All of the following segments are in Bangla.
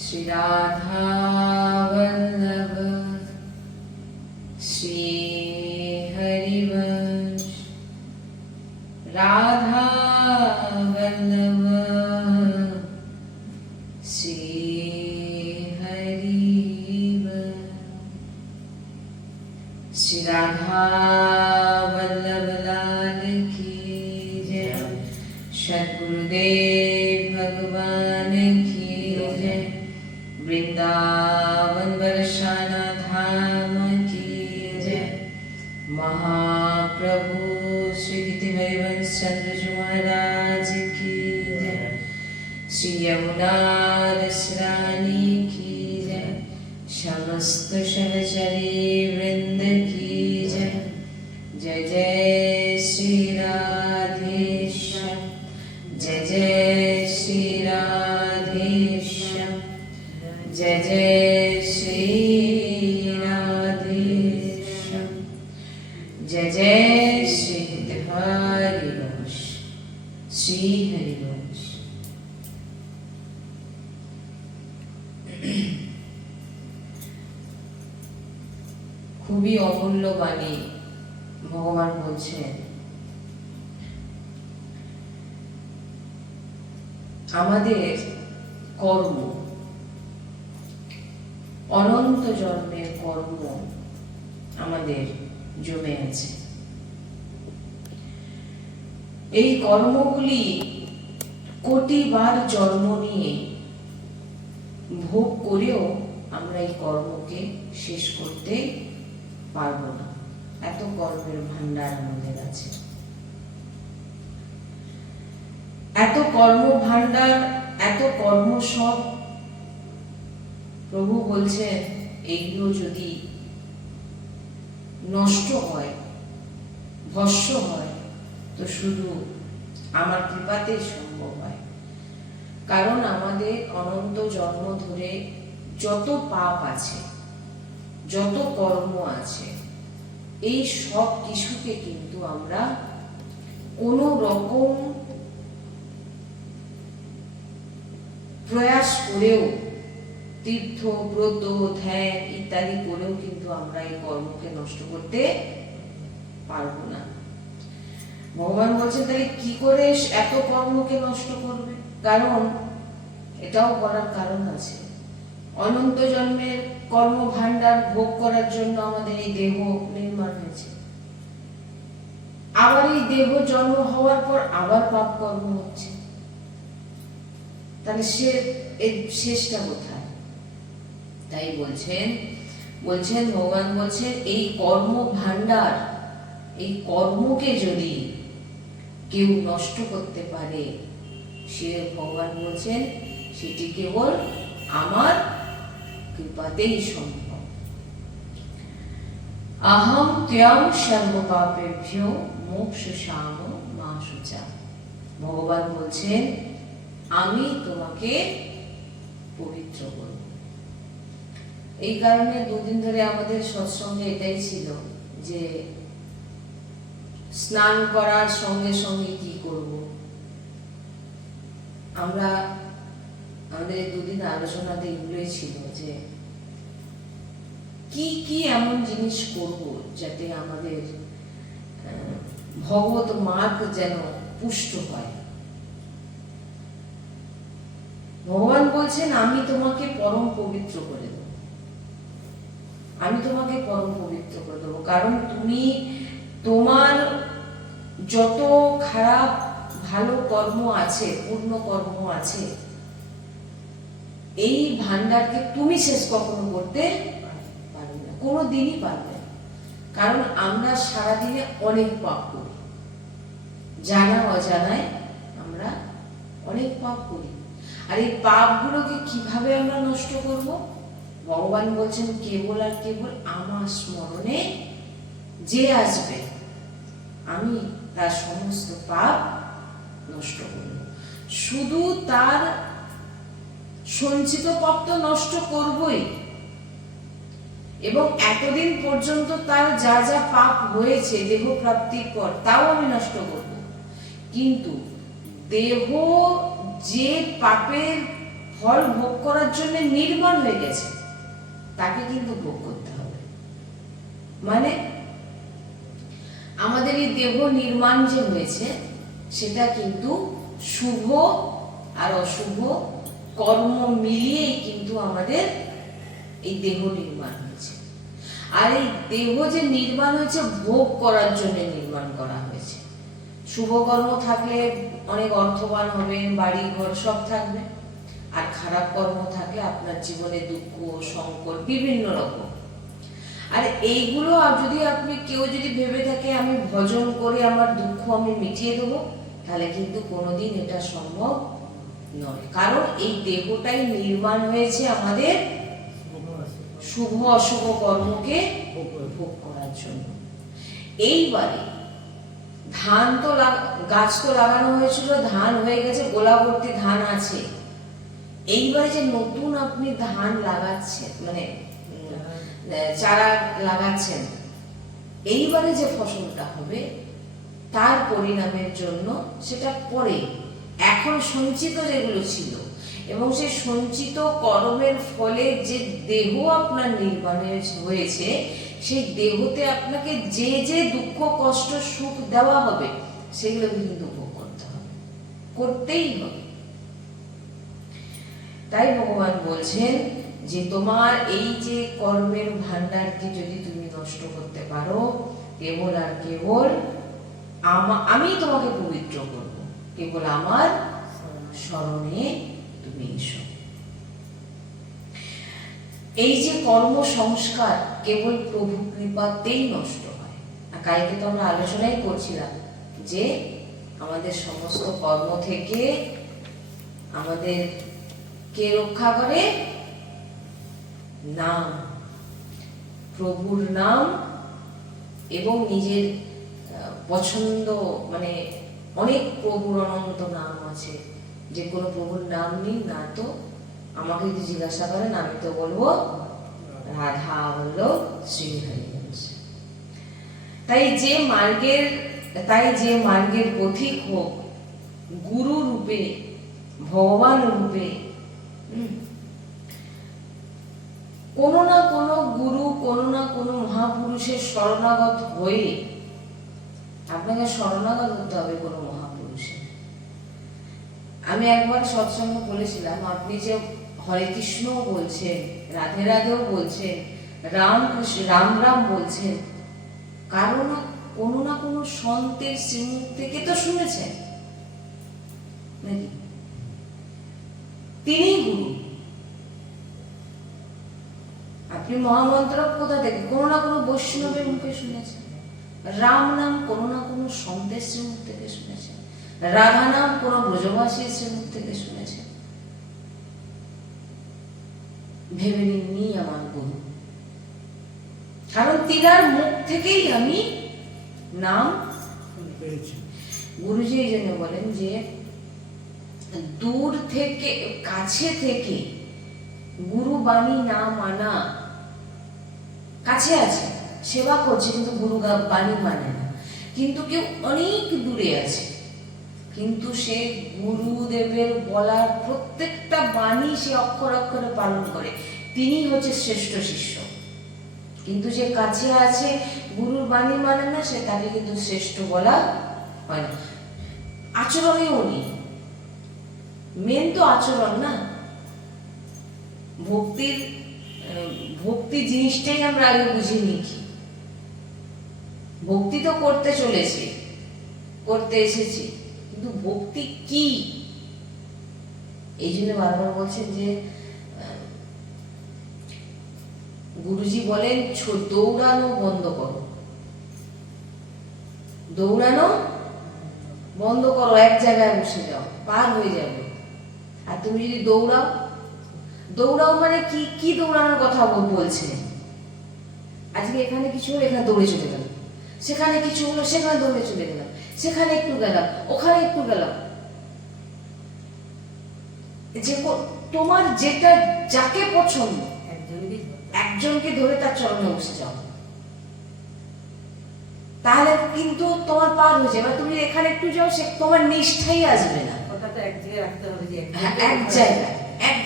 श्री राधा वल्लभ श्री हरिवंश राधा वल्लभ श्री हरिवंश श्री राधा वल्लभ लाल की जय। सद्गुरुदेव भगवान की जय। वृंदावन बरसाना धाम की जय। महाप्रभु श्री गिरि हरिवंश चंद्र जी महाराज की जय। श्री यमुना रसरानी की जय। समस्त सहचरी वृंद की जय। जय जय श्री राधेश्याम। जय जय श्री राधेश्याम। जय जय श्री राधेश्याम। जय जय श्री हरिवंश श्री हरिवंश। খুবই অমূল্য বাণী ভগবান বলছেন, আমাদের কর্ম, অনন্ত জন্মের কর্ম আমাদের জমে আছে। এই কর্মগুলি কোটিবার জন্ম নিয়ে ভোগ করেও আমরা এই কর্মকে শেষ করতে পারবো না। এত কর্মের ভান্ডার আমাদের আছে, এত কর্ম ভান্ডার, এত কর্ম সব। প্রভু বলছেন এইগুলো যদি নষ্ট হয়, ভস্য হয়, তো শুধু আমার কৃপাতেই সম্ভব হয়। কারণ আমাদের অনন্ত জন্ম ধরে যত পাপ আছে, যত কর্ম আছে, এই সব কিছুকে কিন্তু আমরা কোনো রকম প্রয়াস করেও, তীর্থ ব্রত ধ্যান ইত্যাদি করেও কিন্তু আমরা এই কর্মকে নষ্ট করতে পারবো না। ভগবান বলছেন তাহলে কি করে এত কর্মকে নষ্ট করবে? কারণ এটাও বলার কারণ আছে, অনন্ত জন্মের কর্ম ভান্ডার ভোগ করার জন্য আমাদের এই দেহ নির্মাণ হয়েছে। আবার এই দেহ জন্ম হওয়ার পর আবার পাপ কর্ম হচ্ছে, তাহলে এর শেষটা কোথায়? তাই বলছেন ভগবান বলছেন এই কর্ম ভান্ডার, এই কর্মকে যদি কেউ নষ্ট করতে পারে, সে ভগবান বলছেন সেটি কেবল আমার কৃপাতেই সম্ভব। আহম ত্বং সর্ব পাপেভ্যো মোক্ষয়িষ্যাম মা শুচা। ভগবান বলছেন আমি তোমাকে পবিত্র করব। এই কারণে দুদিন ধরে আমাদের সৎসঙ্গে এটাই ছিল যে স্নান করার সঙ্গে সঙ্গে কি করব। আমরা আমাদের দুদিন আলোচনাতে এগুলোই ছিল যে কি কি এমন জিনিস করব যাতে আমাদের ভগবত মার্গ যেন পুষ্ট হয়। ভগবান বলছেন আমি তোমাকে পরম পবিত্র করে দেব, আমি তোমাকে পরম পবিত্র করে দেবো। কারণ তুমি তোমার যত খারাপ ভালো কর্ম আছে, পূর্ণ কর্ম আছে, এই ভান্ডারকে তুমি শেষ কখনো করতে পারবে না, কোনো দিনই পারবে না। কারণ আমরা সারাদিনে অনেক পাপ করি, জানা অজানায় আমরা অনেক পাপ করি। আর এই পাপগুলোকে কিভাবে আমরা নষ্ট করব? ভগবান বলছেন কেবল আর কেবল আমার স্মরণে যে আসবে আমি তার সমস্ত পাপ নষ্ট করব। শুধু তার সঞ্চিত পাপ তো নষ্ট করবই, এবং এতদিন পর্যন্ত তার যা যা পাপ হয়েছে দেহ প্রাপ্তির পর তাও আমি নষ্ট করব। কিন্তু দেহ যে পাপের ফল ভোগ করার জন্য নির্মাণ হয়ে গেছে, তাকে কিন্তু ভোগ করতে হবে। মানে আমাদের এই দেহ নির্মাণ যে হয়েছে সেটা কিন্তু শুভ আর অশুভ কর্ম মিলিয়েই কিন্তু আমাদের এই দেহ নির্মাণ হয়েছে। আর এই দেহ যে নির্মাণ হয়েছে ভোগ করার জন্য নির্মাণ করা হয়েছে। শুভ কর্ম থাকলে অনেক অর্থবান হবেন, বাড়ি ঘর সব থাকবে। আর খারাপ কর্ম থাকলে আপনার জীবনে দুঃখ সংকট বিভিন্ন রকম। আর এইগুলো যদি আপনি কেউ যদি ভেবে থাকে আমি ভজন করে আমার দুঃখ আমি মিটিয়ে দেবো, তাহলে কিন্তু কোনোদিন এটা সম্ভব নয়। কারণ এই দেহটাই নির্মাণ হয়েছে আমাদের শুভ অশুভ কর্মকে ভোগ করার জন্য। এইবারে ধান তো গাছ তো লাগানো হয়েছিল, ধান হয়ে গেছে, গোলা ভর্তি ধান আছে। এইবারে যে নতুন আপনি ধান লাগাচ্ছেন, মানে চারা লাগাচ্ছেন, এইবারে যে ফসলটা হবে তার পরিণামের জন্য সেটা পরে, এখন সঞ্চিত যেগুলো ছিল এবং সেই সঞ্চিত কর্মের ফলে যে দেহ আপনার নির্মাণে হয়েছে, সেই দেহতে আপনাকে যে যে দুঃখ কষ্ট সুখ দেওয়া হবে সেগুলো কিন্তু ভোগ করতে হবে, করতেই হবে। তাই ভগবান বলছেন যে তোমার এই যে কর্মের ভান্ডারকে যদি তুমি নষ্ট করতে পারো, কেবল আর কেবল আমি তোমাকে পবিত্র করব, কেবল আমার স্মরণে তুমি এসো। এই যে কর্ম সংস্কার কেবল প্রভু কৃপাতেই নষ্ট হয়। আর কালকে তো আমরা আলোচনাই করছিলাম যে আমাদের সমস্ত কর্ম থেকে আমাদের কে রক্ষা করে? নাম, প্রভুর নাম এবং নিজের পছন্দ, মানে অনেক প্রভুর অনন্ত নাম আছে, যে কোনো প্রভুর নাম নিন না তো আমাকে যদি জিজ্ঞাসা করেন আমি তো বলবো রাধা বল্লভ শ্রীহরি বংশ। তাই যে মার্গের পথিক হোক, গুরু রূপে ভগবান রূপে কোনো না কোনো গুরু, কোনো না কোনো মহাপুরুষের শরণাগত হয়ে আপনাকে শরণাগত হতে হবে কোনো মহাপুরুষের। আমি একবার সৎসঙ্গে বলেছিলাম, আপনি যে হরে কৃষ্ণ বলছেন, রাধে রাধেও বলছেন, রাম কৃষ্ণ রাম রাম বলছেন, কারণ কোনো না কোনো সন্তের শ্রীমুখ থেকে তো শুনেছেন নাকি? তিনিই গুরু। আপনি মহামন্ত্র কোথা থেকে? কোনো না কোনো বৈষ্ণবের মুখে শুনেছেন। রাম নাম কোনো না কোনো সন্তের শ্রীমুখ থেকে শুনেছেন। রাধা নাম কোনো ব্রজবাসীর শ্রীমুখ থেকে শুনেছেন। ভেবে নিননি আমার গুরু, কারণ তিনার মুখ থেকেই আমি নাম পেয়েছি। গুরুজি এই জন্য বলেন যে দূর থেকে কাছে থেকে গুরু বাণী না মানা, কাছে আছে সেবা করছে কিন্তু গুরু বাণী মানে না, কিন্তু কেউ অনেক দূরে আছে কিন্তু সে গুরুদেবের বলার প্রত্যেকটা বাণী সে অক্ষর অক্ষরে পালন করে, তিনি হচ্ছে শ্রেষ্ঠ শিষ্য। কিন্তু যে কাছে আছে গুরুর বাণী মানে না, সে তাকে কিন্তু শ্রেষ্ঠ বলা হয় না। আচরণেও নেই, মেন তো আচরণ না। ভক্তি জিনিসটাই আমরা আগে বুঝে নিচ্ছি। ভক্তি তো করতে এসেছি, কিন্তু ভক্তি কি? এই জন্য বারবার বলছেন যে গুরুজি বলেন দৌড়ানো বন্ধ করো, দৌড়ানো বন্ধ করো, এক জায়গায় বসে যাও, পার হয়ে যাবে। আর তুমি যদি দৌড়াও মানে কি দৌড়ানোর কথা বলছে? আজকে এখানে কিছু হলো, এখানে দৌড়ে চলে গেল, সেখানে কিছু হলো, সেখানে দৌড়ে চলে গেলাম, সেখানে একটু গেলাম, ওখানে একটু গেলাম। যে তোমার যেটা যাকে পছন্দ একজনকে ধরে তার চরণে বসে যাও, তাহলে কিন্তু তোমার পার হয়ে যাবে। তুমি এখানে একটু যাও, সে তোমার নিষ্ঠাই আসবে না। এক জায়গায়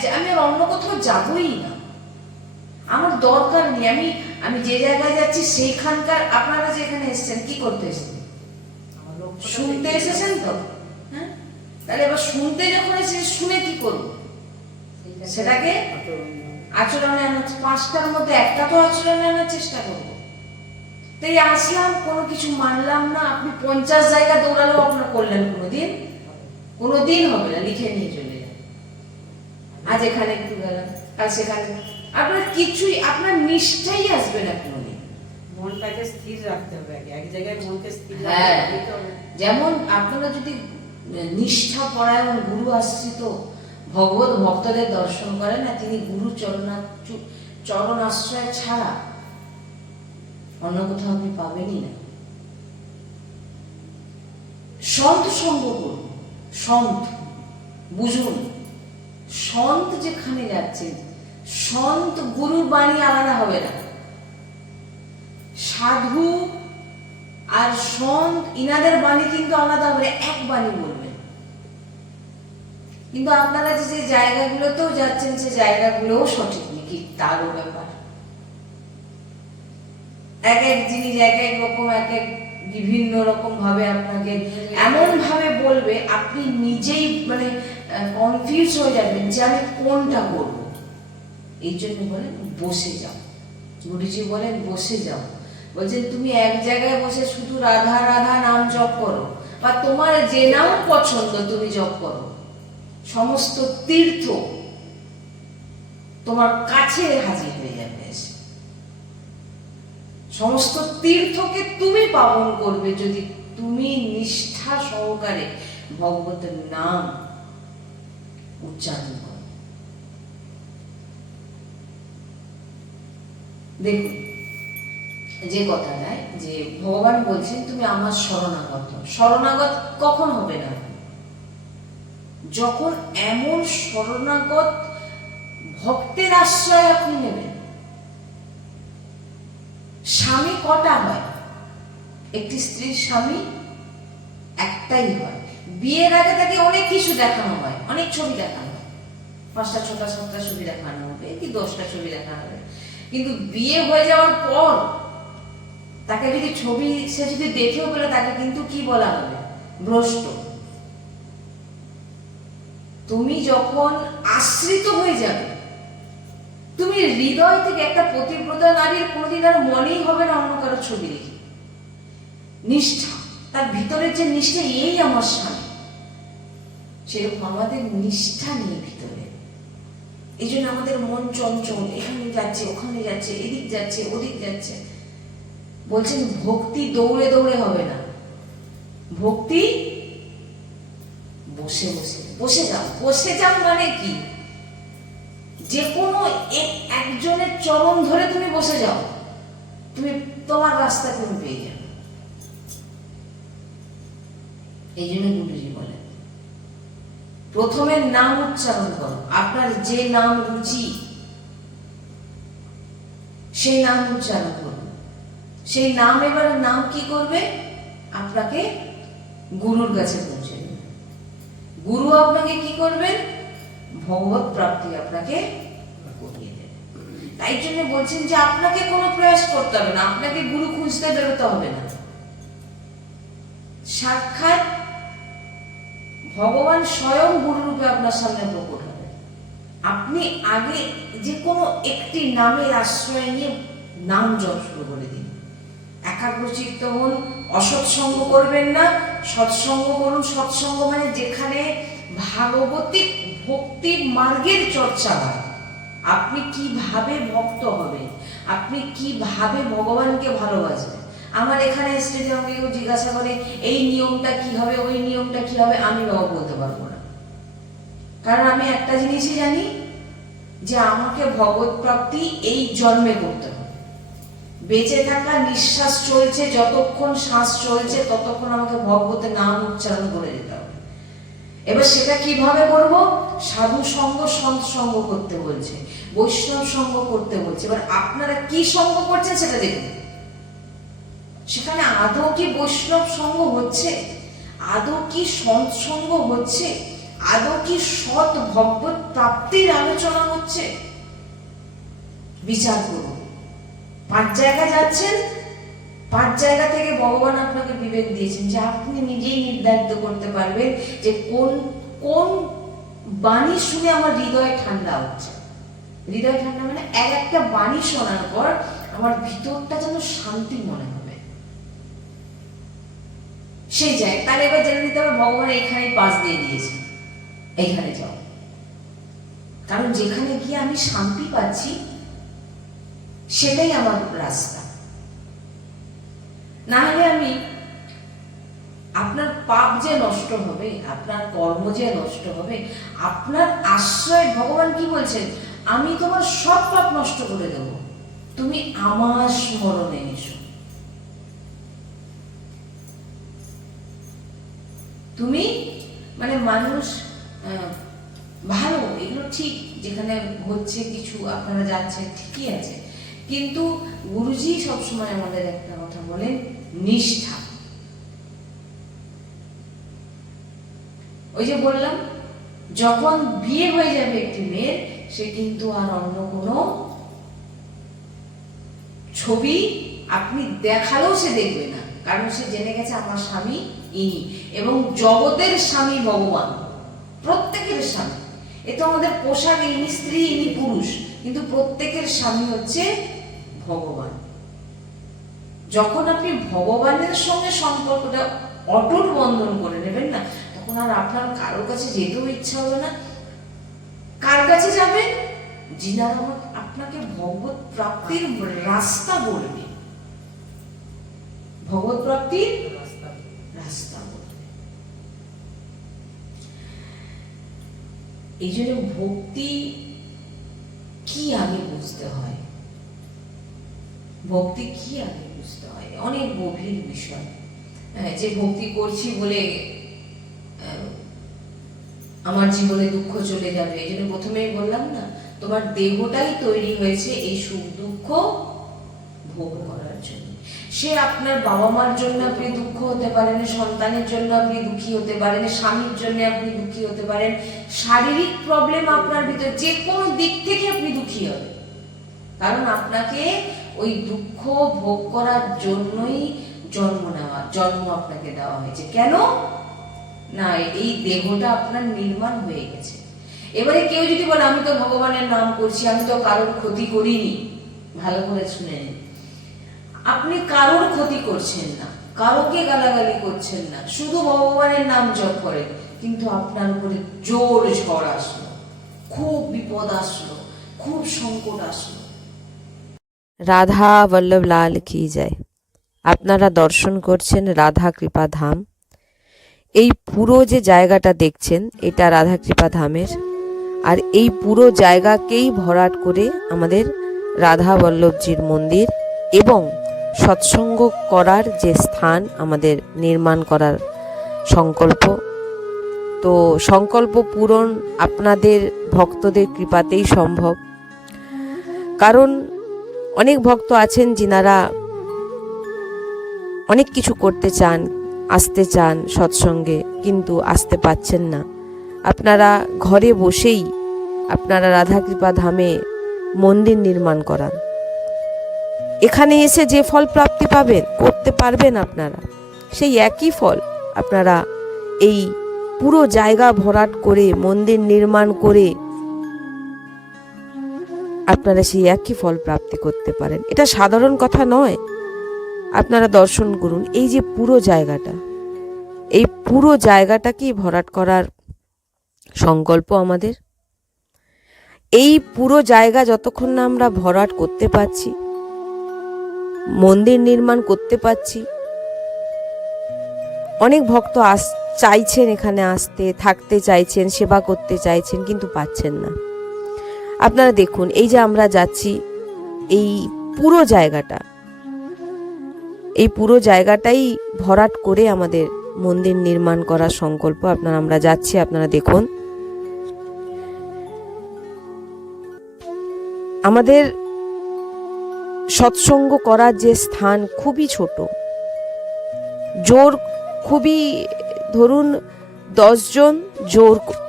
আমি আর অন্য কোথাও যাবই না, আমার দরকার নেই। আমি যে জায়গায় যাচ্ছি সেইখানকার, আপনারা যেখানে এসেছেন কি করতে এসেছেন? শুনতে এসেছেন তো, হ্যাঁ? তাহলে এবার শুনতে যখন এসে শুনে কি করবো? সেটাকে আচরণে আনার, 5টার মধ্যে একটা তো আচরণে আনার চেষ্টা করবো। তাই আসলাম, কোনো কিছু মানলাম না, আপনি 50 জায়গা দৌড়ালেও আপনার করলেন কোনোদিন হবে না। লিখে নিয়ে চলে যান, আজ এখানে একটু গেলাম, কাল সেখানে, আপনার কিছুই, আপনার নিষ্ঠাই আসবে না কোনোদিন। মনটাকে স্থির রাখতে হবে, এক জায়গায় মনকে স্থির হ্যাঁ, রাখতে হবে। যেমন আপনারা যদি নিষ্ঠা পরায়ণ গুরু আশ্রিত ভগবত ভক্তদের দর্শন করেন না, তিনি গুরু চরণ আশ্রয় ছাড়া অন্য কোথাও আপনি পাবেনই না। সন্ত সঙ্গ করুন, সন্ত বুঝুন, সন্ত যেখানে যাচ্ছেন, সন্ত গুরুর বাণী আলাদা হবে না। সাধু আর সন্ত ইনাদের বাণী কিন্তু আলাদা হবে, এক বাণী বলবেন। কিন্তু আপনারা যে জায়গাগুলোতেও যাচ্ছেন, সে জায়গাগুলোও সঠিক নাকি তারও ব্যাপার। এক এক জিনিস এক এক রকম, এক এক বিভিন্ন রকম ভাবে আপনাকে এমন ভাবে বলবে, আপনি নিজেই মানে কনফিউজ হয়ে যাবেন যে আমি কোনটা করব। এই জন্য বলেন বসে যাও, গুরুজি বলেন বসে যাও। বলছেন তুমি এক জায়গায় বসে শুধু রাধা রাধা নাম জপ করো, বা তোমার যে নাম পছন্দ তুমি জপ করো, সমস্ত তীর্থ তোমার কাছে হাজির হয়ে যাবে। সমস্ত তীর্থকে তুমি পালন করবে যদি তুমি নিষ্ঠা সহকারে ভগবতের নাম উচ্চারণ করো। দেখুন যে কথাটায় যে ভগবান বলছেন তুমি আমার শরণাগত। শরণাগত কখন হবে না? যখন এমন শরণাগত ভক্তের আশ্রয় আপনি নেবেন। স্বামী কটা হয়? একটি স্ত্রীর স্বামী একটাই হয়। বিয়ের আগে তাকে অনেক কিছু দেখানো হয়, অনেক ছবি দেখানো হয়, 5টা 6টা 7টা ছবি দেখানো হবে কি 10টা ছবি দেখানো হবে। কিন্তু বিয়ে হয়ে যাওয়ার পর তাকে যদি ছবি সে যদি দেখেও পেলে, তাকে কিন্তু কি বলা হবে? ভ্রষ্ট। তুমি যখন আশ্রিত হয়ে যাবে, তুমি হৃদয় থেকে, একটা পতিব্রতা নারীর কোনোদিন আর মনেই হবে না অন্য কারো ছবি দেখে। নিষ্ঠা, তার ভিতরের যে নিষ্ঠা, এই আমার স্বামী, সেরকম আমাদের নিষ্ঠা নেই ভিতরে। এই জন্য আমাদের মন চঞ্চল, এখানে যাচ্ছে ওখানে যাচ্ছে, এদিক যাচ্ছে ওদিক যাচ্ছে। বলছেন ভক্তি দৌড়ে দৌড়ে হবে না, ভক্তি বসে বসে। বসে যাও, বসে যাও মানে কি? যে কোনো একজনের চরণ ধরে তুমি বসে যাও, তুমি তোমার রাস্তা তুমি পেয়ে যাবে। এই জন্য গুরুজি বলেন প্রথমে নাম উচ্চারণ করো। আপনার যে নাম রুচি সেই নাম উচ্চারণ করুন। সেই নাম, এবার নাম কি করবে? আপনাকে গুরুর কাছে পৌঁছে দেবে। গুরু আপনাকে কি করবেন? ভগবত প্রাপ্তি আপনাকে করিয়ে দেবে। তাই জন্য বলছেন যে আপনাকে কোনো প্রয়াস করতে হবে না, আপনাকে গুরু খুঁজতে বেরোতে হবে না। সাক্ষাৎ ভগবান স্বয়ং গুরু রূপে আপনার সামনে প্রকট হবে। আপনি আগে যে কোনো একটি নামের আশ্রয় নিয়ে নাম জপ শুরু করে দিন। একাগ্রচিত্ত হন, অসৎসঙ্গ করবেন না, সৎসঙ্গ করুন। সৎসঙ্গ মানে যেখানে ভাগবতিক ভক্তির মার্গের চর্চা হয়। আপনি কিভাবে ভক্ত হবেন, আপনি কিভাবে ভগবানকে ভালোবাসবেন। আমার এখানে স্টেজে আমাকে কেউ জিজ্ঞাসা করে এই নিয়মটা কি হবে, ওই নিয়মটা কি হবে, আমি বাবা বলতে পারবো না। কারণ আমি একটা জিনিসই জানি যে আমাকে ভগবত প্রাপ্তি এই জন্মে করতে হবে। বেঁচে থাকা, নিঃশ্বাস চলছে, যতক্ষণ শ্বাস চলছে ততক্ষণ আমাকে ভগবতের নাম উচ্চারণ করে যেতে হবে। এবার সেটা কিভাবে করব? সাধু সঙ্গ, সন্ত সঙ্গ করতে বলছে, বৈষ্ণব সঙ্গ করতে বলছে। এবার আপনারা কি সঙ্গ করছেন সেটা দেখুন। সেখানে আদৌ কি বৈষ্ণব সঙ্গ হচ্ছে, আদৌ কি সন্ত সঙ্গ হচ্ছে, আদৌ কি সৎ ভগবত প্রাপ্তির আলোচনা হচ্ছে? বিচার করুন। 5 জায়গা যাচ্ছেন, 5 জায়গা থেকে ভগবান আপনাকে বিবেক দিয়েছেন যে আপনি নিজেই নির্ধারিত করতে পারবেন যে কোন কোন বাণী শুনে আমার হৃদয় ঠান্ডা হচ্ছে। হৃদয় ঠান্ডা মানে একটা বাণী শোনার পর আমার ভিতরটা যেন শান্তি মনে হবে, সেই যায়। তাহলে এবার জেনে নিতে হবে ভগবান এখানে পাস দিয়ে দিয়েছেন, এখানে যাও। কারণ যেখানে গিয়ে আমি শান্তি পাচ্ছি সেটাই আমার রাস্তা। না হলে আমি, আপনার পাপ যে নষ্ট হবে, আপনার কর্ম যে নষ্ট হবে, আপনার আশ্রয়, ভগবান কি বলছেন, আমি তোমার সব পাপ নষ্ট করে দেব, তুমি আমার স্মরণে এসো। তুমি মানে মানুষ ভালো, এগুলো ঠিক, যেখানে হচ্ছে কিছু আপনারা যাচ্ছেন ঠিকই আছে, কিন্তু গুরুজি সবসময় আমাদের একটা কথা বলেন, নিষ্ঠা। ওই যে বললাম, যখন বিয়ে হয়ে যাবে একটি মেয়ের, সে কিন্তু আর অন্য কোনো ছবি আপনি দেখালেও সে দেখবে না, কারণ সে জেনে গেছে আমার স্বামী ইনি, এবং জগতের স্বামী ভগবান, প্রত্যেকের স্বামী। এ তো আমাদের পোশাক, ইনি স্ত্রী ইনি পুরুষ, কিন্তু প্রত্যেকের স্বামী হচ্ছে ভগবান। যখন আপনি ভগবানের সঙ্গে সম্পর্কটা অটুট বন্ধন করে নেবেন না, তখন আর আপনার কারোর কাছে যেতেও ইচ্ছা হবে না। কার কাছে যাবেন? যিনারা আপনাকে ভগবত প্রাপ্তির রাস্তা বলবে, ভগবত প্রাপ্তির রাস্তা বলবে। এই জন্য ভক্তি কি আগে বুঝতে হয়, ভক্তি কি আগে বুঝতে হয়, অনেক গভীর বিষয়। যে ভক্তি করছি বলে আমার জীবনে দুঃখ চলে যাবে, এই জন্য প্রথমেই বললাম না, তোমার দেহটাই তৈরি হয়েছে এই সুখ দুঃখ ভোগ করার জন্য। সে আপনার বাবা মার জন্য আপনি দুঃখ হতে পারেন, সন্তানের জন্য আপনি দুঃখী হতে পারেন, স্বামীর জন্য আপনি দুঃখী হতে পারেন, শারীরিক প্রবলেম আপনার ভিতর, যে কোনো দিক থেকে আপনি দুঃখী হবেন, কারণ আপনাকে ওই দুঃখ ভোগ করার জন্যই জন্ম আপনাকে দেওয়া হয়েছে। কেন না, এই দেহটা আপনার নির্মাণ হয়ে গেছে। এবারে কেউ যদি বলে আমি তো ভগবানের নাম করছি, আমি তো কারোর ক্ষতি করিনি, ভালো করে শুনে নিন, আপনি কারোর ক্ষতি করছেন না, কারোকে গালাগালি করছেন না, শুধু ভগবানের নাম জপ করেন, কিন্তু আপনার উপরে জোর ঝড় আসলো, খুব বিপদ আসলো, খুব সংকট আসলো। রাধা বল্লভ লাল কি যায়। আপনারা দর্শন করছেন রাধা কৃপা ধাম। এই পুরো যে জায়গাটা দেখছেন এটা রাধা কৃপা ধামের, আর এই পুরো জায়গাকেই ভরাট করে আমাদের রাধা বল্লভজির মন্দির এবং সৎসঙ্গ করার যে স্থান আমাদের নির্মাণ করার সংকল্প। তো সংকল্প পূরণ আপনাদের ভক্তদের কৃপাতেই সম্ভব, কারণ অনেক ভক্ত আছেন যিনারা অনেক কিছু করতে চান, আসতে চান সৎসঙ্গে, কিন্তু আসতে পাচ্ছেন না। আপনারা ঘরে বসেই আপনারা রাধা কৃপা ধামে মন্দির নির্মাণ করান, এখানে এসে যে ফল প্রাপ্তি পাবেন, করতে পারবেন আপনারা, সেই একই ফল আপনারা এই পুরো জায়গা ভরাট করে মন্দির নির্মাণ করে আপনারা সেই একই ফল প্রাপ্তি করতে পারেন। এটা সাধারণ কথা নয়। আপনারা দর্শন করুন, এই যে পুরো জায়গাটা, এই পুরো জায়গাটাকেই ভরাট করার সংকল্প আমাদের। এই পুরো জায়গা যতক্ষণ না আমরা ভরাট করতে পারছি, মন্দির নির্মাণ করতে পারছি, অনেক ভক্ত চাইছেন এখানে আসতে, থাকতে চাইছেন, সেবা করতে চাইছেন, কিন্তু পাচ্ছেন না। আপনারা দেখুন, এই যে আমরা যাচ্ছি, এই পুরো জায়গাটা, এই পুরো জায়গাটাই ভরাট করে আমাদের মন্দির নির্মাণ করার সংকল্প। আমরা যাচ্ছি, আপনারা দেখুন। আমাদের সৎসঙ্গ করার যে স্থান খুবই ছোট, জোর খুবই, ধরুন 10 জন জোর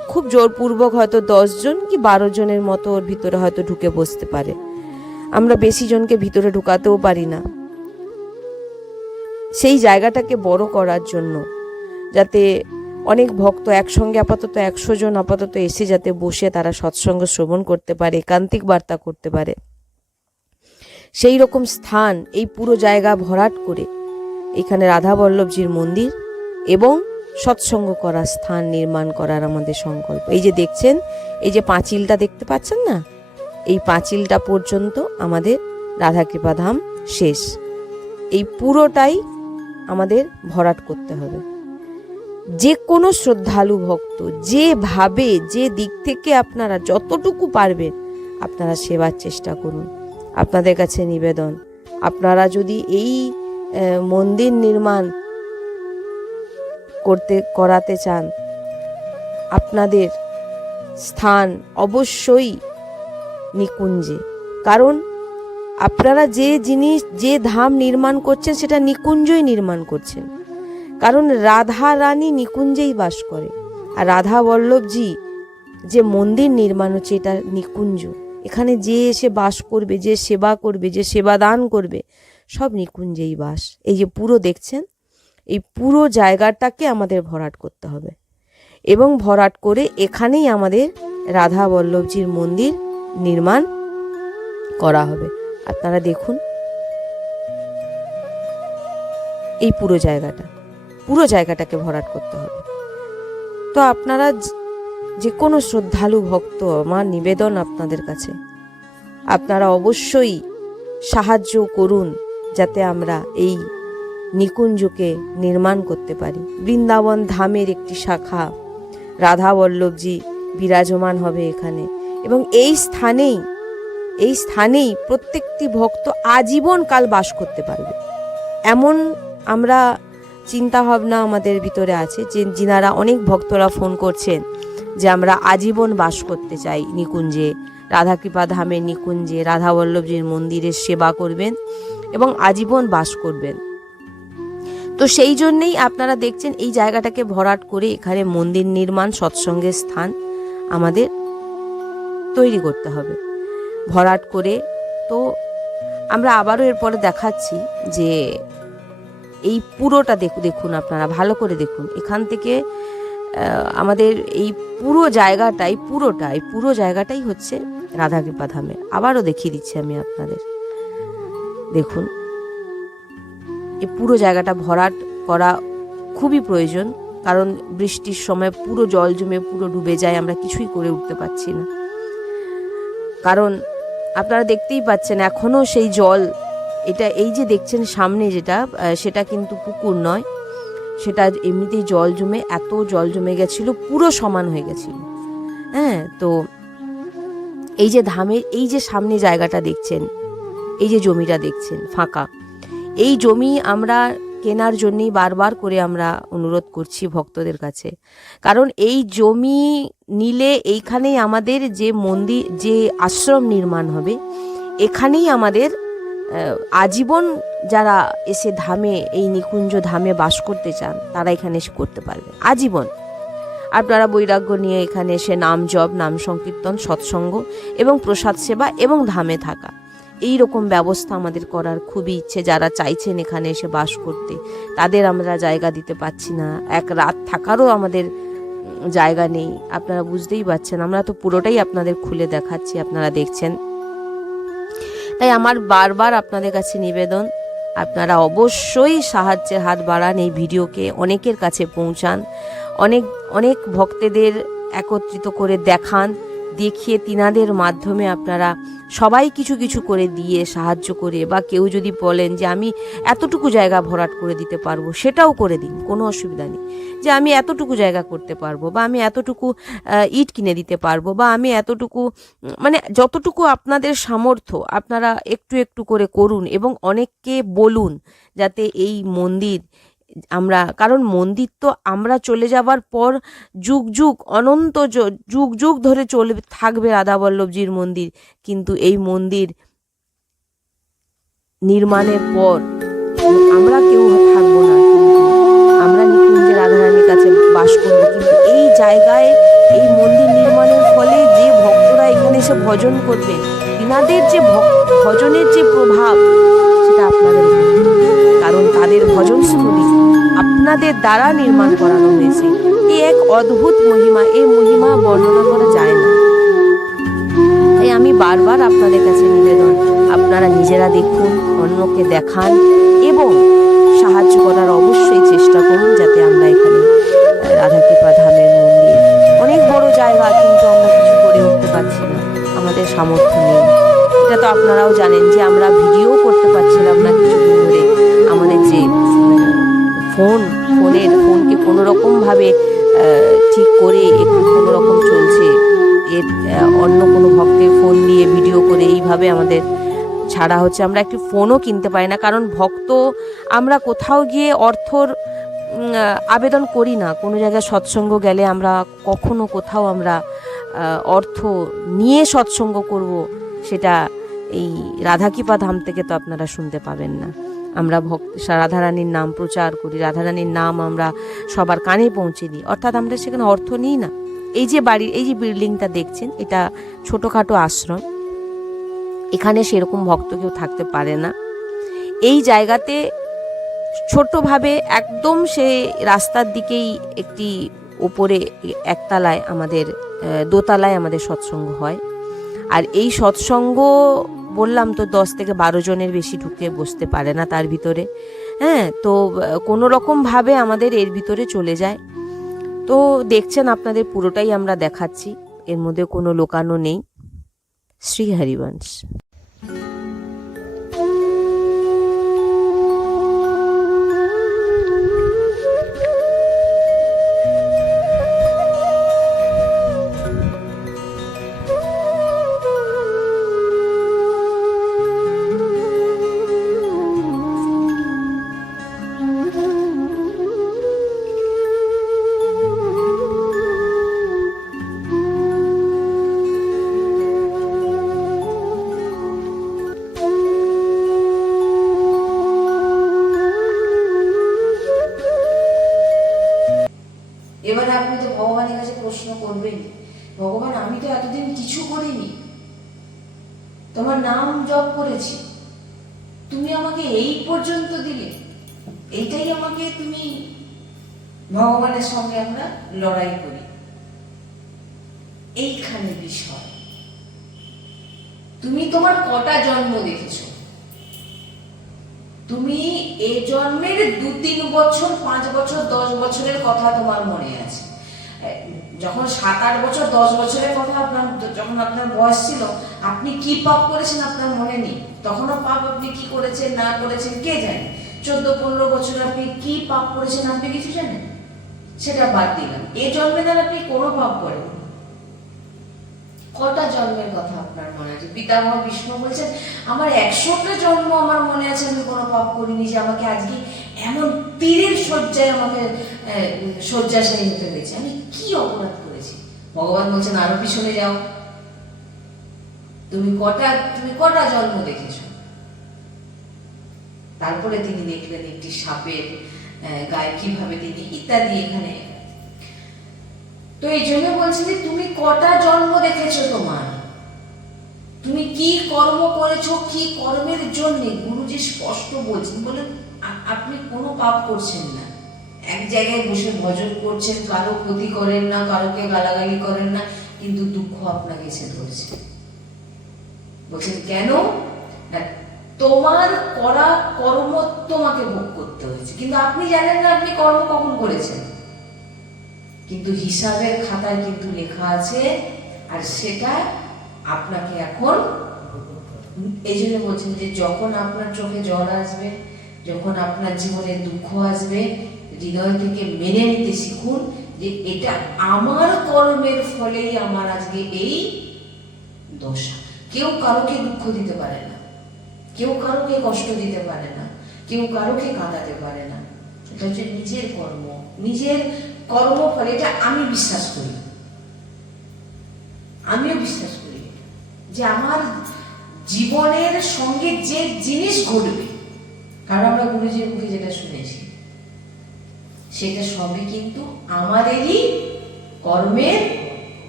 খুব জোরপূর্বক হয়তো 10 জন কি 12 জনের মতো ওর ভিতরে হয়তো ঢুকে বসতে পারে। আমরা বেশি জনকে ভিতরে ঢুকাতেও পারি না। সেই জায়গাটাকে বড় করার জন্য, যাতে অনেক ভক্ত একসঙ্গে আপাতত 100 জন আপাতত এসে যাতে বসে তারা সৎসঙ্গ শ্রবণ করতে পারে, একান্তিক বার্তা করতে পারে, সেই রকম স্থান এই পুরো জায়গা ভরাট করে এখানে রাধা বল্লভজির মন্দির এবং সৎসঙ্গ করার স্থান নির্মাণ করার আমাদের সংকল্প। এই যে দেখছেন, এই যে পাঁচিলটা দেখতে পাচ্ছেন না, এই পাঁচিলটা পর্যন্ত আমাদের রাধাকৃপা ধাম শেষ। এই পুরোটাই আমাদের ভরাট করতে হবে। যে কোনো শ্রদ্ধালু ভক্ত যেভাবে যে দিক থেকে আপনারা যতটুকু পারবেন আপনারা সেবার চেষ্টা করুন। আপনাদের কাছে নিবেদন, আপনারা যদি এই মন্দির নির্মাণ করাতে চান, আপনাদের স্থান অবশ্যই নিকুঞ্জে। কারণ আপনারা যে জিনিস, যে ধাম নির্মাণ করছেন সেটা নিকুঞ্জই নির্মাণ করছেন। কারণ রাধা রানী নিকুঞ্জেই বাস করে, আর রাধা বল্লভজি যে মন্দির নির্মাণ হচ্ছে এটা নিকুঞ্জ। এখানে যে এসে বাস করবে, যে সেবা করবে, যে সেবা দান করবে, সব নিকুঞ্জেই বাস। এই যে পুরো দেখছেন, এই পুরো জায়গাটাকে আমাদের ভরাট করতে হবে এবং ভরাট করে এখানেই আমাদের রাধা বল্লভজির মন্দির নির্মাণ করা হবে। আপনারা দেখুন এই পুরো জায়গাটাকে ভরাট করতে হবে। তো আপনারা যে কোনো শ্রদ্ধালু ভক্ত, আমার নিবেদন আপনাদের কাছে, আপনারা অবশ্যই সাহায্য করুন যাতে আমরা এই নিকুঞ্জকে নির্মাণ করতে পারি। বৃন্দাবন ধামের একটি শাখা রাধা বল্লভজি বিরাজমান হবে এখানে, এবং এই স্থানেই প্রত্যেকটি ভক্ত আজীবন কাল বাস করতে পারবে। এমন আমরা চিন্তা ভাবনা আমাদের ভিতরে আছে, যে যিনারা অনেক ভক্তরা ফোন করছেন যে আমরা আজীবন বাস করতে চাই নিকুঞ্জে, রাধাকৃপা ধামের নিকুঞ্জে, রাধা বল্লভজির মন্দিরের সেবা করবেন এবং আজীবন বাস করবেন। তো সেই জন্যেই আপনারা দেখছেন এই জায়গাটাকে ভরাট করে এখানে মন্দির নির্মাণ, সৎসঙ্গের স্থান আমাদের তৈরি করতে হবে ভরাট করে। তো আমরা আবারও এরপরে দেখাচ্ছি যে এই পুরোটা দেখুন, আপনারা ভালো করে দেখুন। এখান থেকে আমাদের এই পুরো জায়গাটাই হচ্ছে রাধাকৃপা ধামে। আবারও দেখিয়ে দিচ্ছি আমি আপনাদের, দেখুন এই পুরো জায়গাটা ভরাট করা খুবই প্রয়োজন। কারণ বৃষ্টির সময় পুরো জল জমে পুরো ডুবে যায়, আমরা কিছুই করে উঠতে পারছি না। কারণ আপনারা দেখতেই পাচ্ছেন এখনো সেই জল, এটা এই যে দেখছেন সামনে যেটা, সেটা কিন্তু পুকুর নয়, সেটা এমনিতেই জল জমে, এত জল জমে গেছিল, পুরো সমান হয়ে গেছিল। হ্যাঁ, তো এই যে ধামের এই যে সামনে জায়গাটা দেখছেন, এই যে জমিটা দেখছেন ফাঁকা, এই জমি আমরা কেনার জন্যই বারবার করে আমরা অনুরোধ করছি ভক্তদের কাছে। কারণ এই জমি নিলে এইখানেই আমাদের যে মন্দির, যে আশ্রম নির্মাণ হবে, এখানেই আমাদের আজীবন যারা এসে ধামে, এই নিকুঞ্জ ধামে বাস করতে চান তারা এখানে এসে করতে পারবে আজীবন। আপনারা বৈরাগ্য নিয়ে এখানে এসে নাম জপ, নাম সংকীর্তন, সৎসঙ্গ এবং প্রসাদ সেবা এবং ধামে থাকা, এই রকম ব্যবস্থা আমাদের করার খুবই ইচ্ছে। যারা চাইছেন এখানে এসে বাস করতে, তাদের আমরা জায়গা দিতে পারছি না, এক রাত থাকারও আমাদের জায়গা নেই। আপনারা বুঝতেই পারছেন, আমরা তো পুরোটাই আপনাদের খুলে দেখাচ্ছি, আপনারা দেখছেন। তাই আমার বারবার আপনাদের কাছে নিবেদন, আপনারা অবশ্যই সাহায্যের হাত বাড়ান, এই ভিডিওকে অনেকের কাছে পৌঁছান, অনেক ভক্তদের একত্রিত করে দেখান, দেখিয়ে তিনাদের মাধ্যমে আপনারা সবাই কিছু কিছু করে দিয়ে সাহায্য করে, বা কেউ যদি বলেন যে আমি এতটুকু জায়গা ভরাট করে দিতে পারবো, সেটাও করে দিন, কোনো অসুবিধা নেই। যে আমি এতটুকু জায়গা করতে পারবো, বা আমি এতটুকু ইট কিনে দিতে পারবো, বা আমি এতটুকু, মানে যতটুকু আপনাদের সামর্থ্য আপনারা একটু একটু করে করুন এবং অনেককে বলুন যাতে এই মন্দির আমরা, কারণ মন্দির তো আমরা চলে যাবার পর যুগ যুগ, অনন্ত যুগ যুগ ধরে চলে থাকবে রাধা বল্লভজির মন্দির, কিন্তু এই মন্দির নির্মাণের পর আমরা কেউ থাকবো না, কিন্তু আমরা নিকুঞ্জে রাধারানীর কাছে বাস করবো। কিন্তু এই জায়গায়, এই মন্দির নির্মাণের ফলে যে ভক্তরা এখানে এসে ভজন করবে, তিনাদের যে ভজনের যে প্রভাব সেটা আপনাদের উপর, কারণ তাদের ভজনস্থলী আপনাদের দ্বারা নির্মাণ করানো হয়েছে। এই এক অদ্ভুত মহিমা, এই মহিমা বর্ণনা করা যায় না। তাই আমি বারবার আপনাদের কাছে নিবেদন, আপনারা নিজেরা দেখুন, অন্যকে দেখান এবং সাহায্য করার অবশ্যই চেষ্টা করুন, যাতে আমরা এখানে রাধাকৃপা ধামের মন্দির অনেক বড় জায়গা, কিন্তু আমরা কিছু করে উঠতে পারছি না, আমাদের সামর্থ্য নেই। এটা তো আপনারাও জানেন যে আমরা ভিডিও করতে পারছিলাম না কিছুদিন ধরে। আমাদের যে ফোনকে কোনো রকমভাবে ঠিক করে একটু কোনো রকম চলছে, এর অন্য কোনো ভক্তের ফোন দিয়ে ভিডিও করে এইভাবে আমাদের ছাড়া হচ্ছে। আমরা একটি ফোনও কিনতে পারি না, কারণ ভক্ত আমরা কোথাও গিয়ে অর্থর আবেদন করি না। কোনো জায়গায় সৎসঙ্গ গেলে আমরা কখনো কোথাও আমরা অর্থ নিয়ে সৎসঙ্গ করব, সেটা এই রাধাকৃপা ধাম থেকে তো আপনারা শুনতে পাবেন না। আমরা রাধারানীর নাম প্রচার করি, রাধারানীর নাম আমরা সবার কানে পৌঁছে দিই, অর্থাৎ আমরা সেখানে অর্থ নিই না। এই যে বাড়ির এই যে বিল্ডিংটা দেখছেন, এটা ছোটোখাটো আশ্রম, এখানে সেরকম ভক্ত কেউ থাকতে পারে না। এই জায়গাতে ছোট্টভাবে একদম সে রাস্তার দিকেই একটি ওপরে একতলায় আমাদের দোতলায় আমাদের সৎসঙ্গ হয়। আর এই সৎসঙ্গ বললাম তো 10 থেকে 12 জনের বেশি ঢুকে বসতে পারে না তার ভিতরে। হ্যাঁ, তো কোনো রকমভাবে আমাদের এর ভিতরে চলে যায়। তো দেখছেন আপনাদের পুরোটাই আমরা দেখাচ্ছি, এর মধ্যে কোনো লোকানো নেই। শ্রী হরিবংশ। এবারে আপনি তো ভগবানের কাছে প্রশ্ন করবেন, ভগবান আমি তো এতদিন কিছু করিনি, তোমার নাম জপ করেছি, তুমি আমাকে এই পর্যন্ত দিলে, এইটাই আমাকে তুমি। ভগবানের সঙ্গে আমরা লড়াই করি, এইখানে বিষয়। তুমি তোমার কটা জন্ম দেখেছো? তুমি এই জন্মের 2-3 বছর, 5 বছর, 10 বছরের কথা তোমার মনে আছে। যখন 7-8 বছর, 10 বছরের কথা যখন আপনার বয়স ছিল, আপনি কি পাপ করেছেন আপনার মনে নেই। তখনও পাপ আপনি কি করেছেন না করেছেন কে জানে। 14-15 বছর আপনি কি পাপ করেছেন আপনি কিছু জানেন? সেটা বাদ দিলাম। এই জন্মে দ্বারা আপনি কোনো পাপ করেন। কটা জন্মের কথা আপনার মনে আছে? পিতামহ বিষ্ণু বলছেন আমার 100টা জন্ম আমার মনে আছে, আমি কোনো পাপ করিনি যে আমাকে আজকে এমন তীরের শয্যায় আমাকে শয্যাশায়ী হতে হয়েছে। আমি কি অপরাধ করেছি? ভগবান বলছেন আরো পিছনে যাও, তুমি কটা জন্ম দেখেছো? তারপরে তিনি দেখলেন একটি সাপের গায়ে কিভাবে তিনি ইত্যাদি এখানে। তো এই জন্য বলছি যে তুমি কটা জন্ম দেখেছো তোমার, তুমি কি কর্ম করেছো, কি কর্মের জন্য। গুরুজি স্পষ্ট বলছেন, বলেন আপনি কোনো পাপ করছেন না, এক জায়গায় বসে ভজন করছেন, কারো ক্ষতি করেন না, কারোকে গালাগালি করেন না, কিন্তু দুঃখ আপনাকে এসে ধরছে। বলছেন কেন? তোমার করা কর্ম তোমাকে ভোগ করতে হয়েছে, কিন্তু আপনি জানেন না আপনি কর্ম কখন করেছেন, কিন্তু হিসাবের খাতায় কিন্তু লেখা আছে, আর সেটা আপনাকে এখন। এই জন্য বলছেন যে যখন আপনার চোখে জল আসবে, যখন আপনার জীবনে দুঃখ আসবে, হৃদয় থেকে মেনে নিতে শিখুন যে এটা আমার কর্মের ফলেই আমার আজকে এই দশা। কেউ কারোকে দুঃখ দিতে পারে না, কেউ কারোকে কষ্ট দিতে পারে না, কেউ কারোকে কাঁদাতে পারে না। এটা হচ্ছে নিজের কর্ম, নিজের কর্মফল। এটা আমি বিশ্বাস করি, আমিও বিশ্বাস করি যে আমার জীবনের সঙ্গে যে জিনিস ঘটবে, কারণ আমরা গুরুজির মুখে যেটা শুনেছি সেটা সবই কিন্তু আমাদেরই কর্মের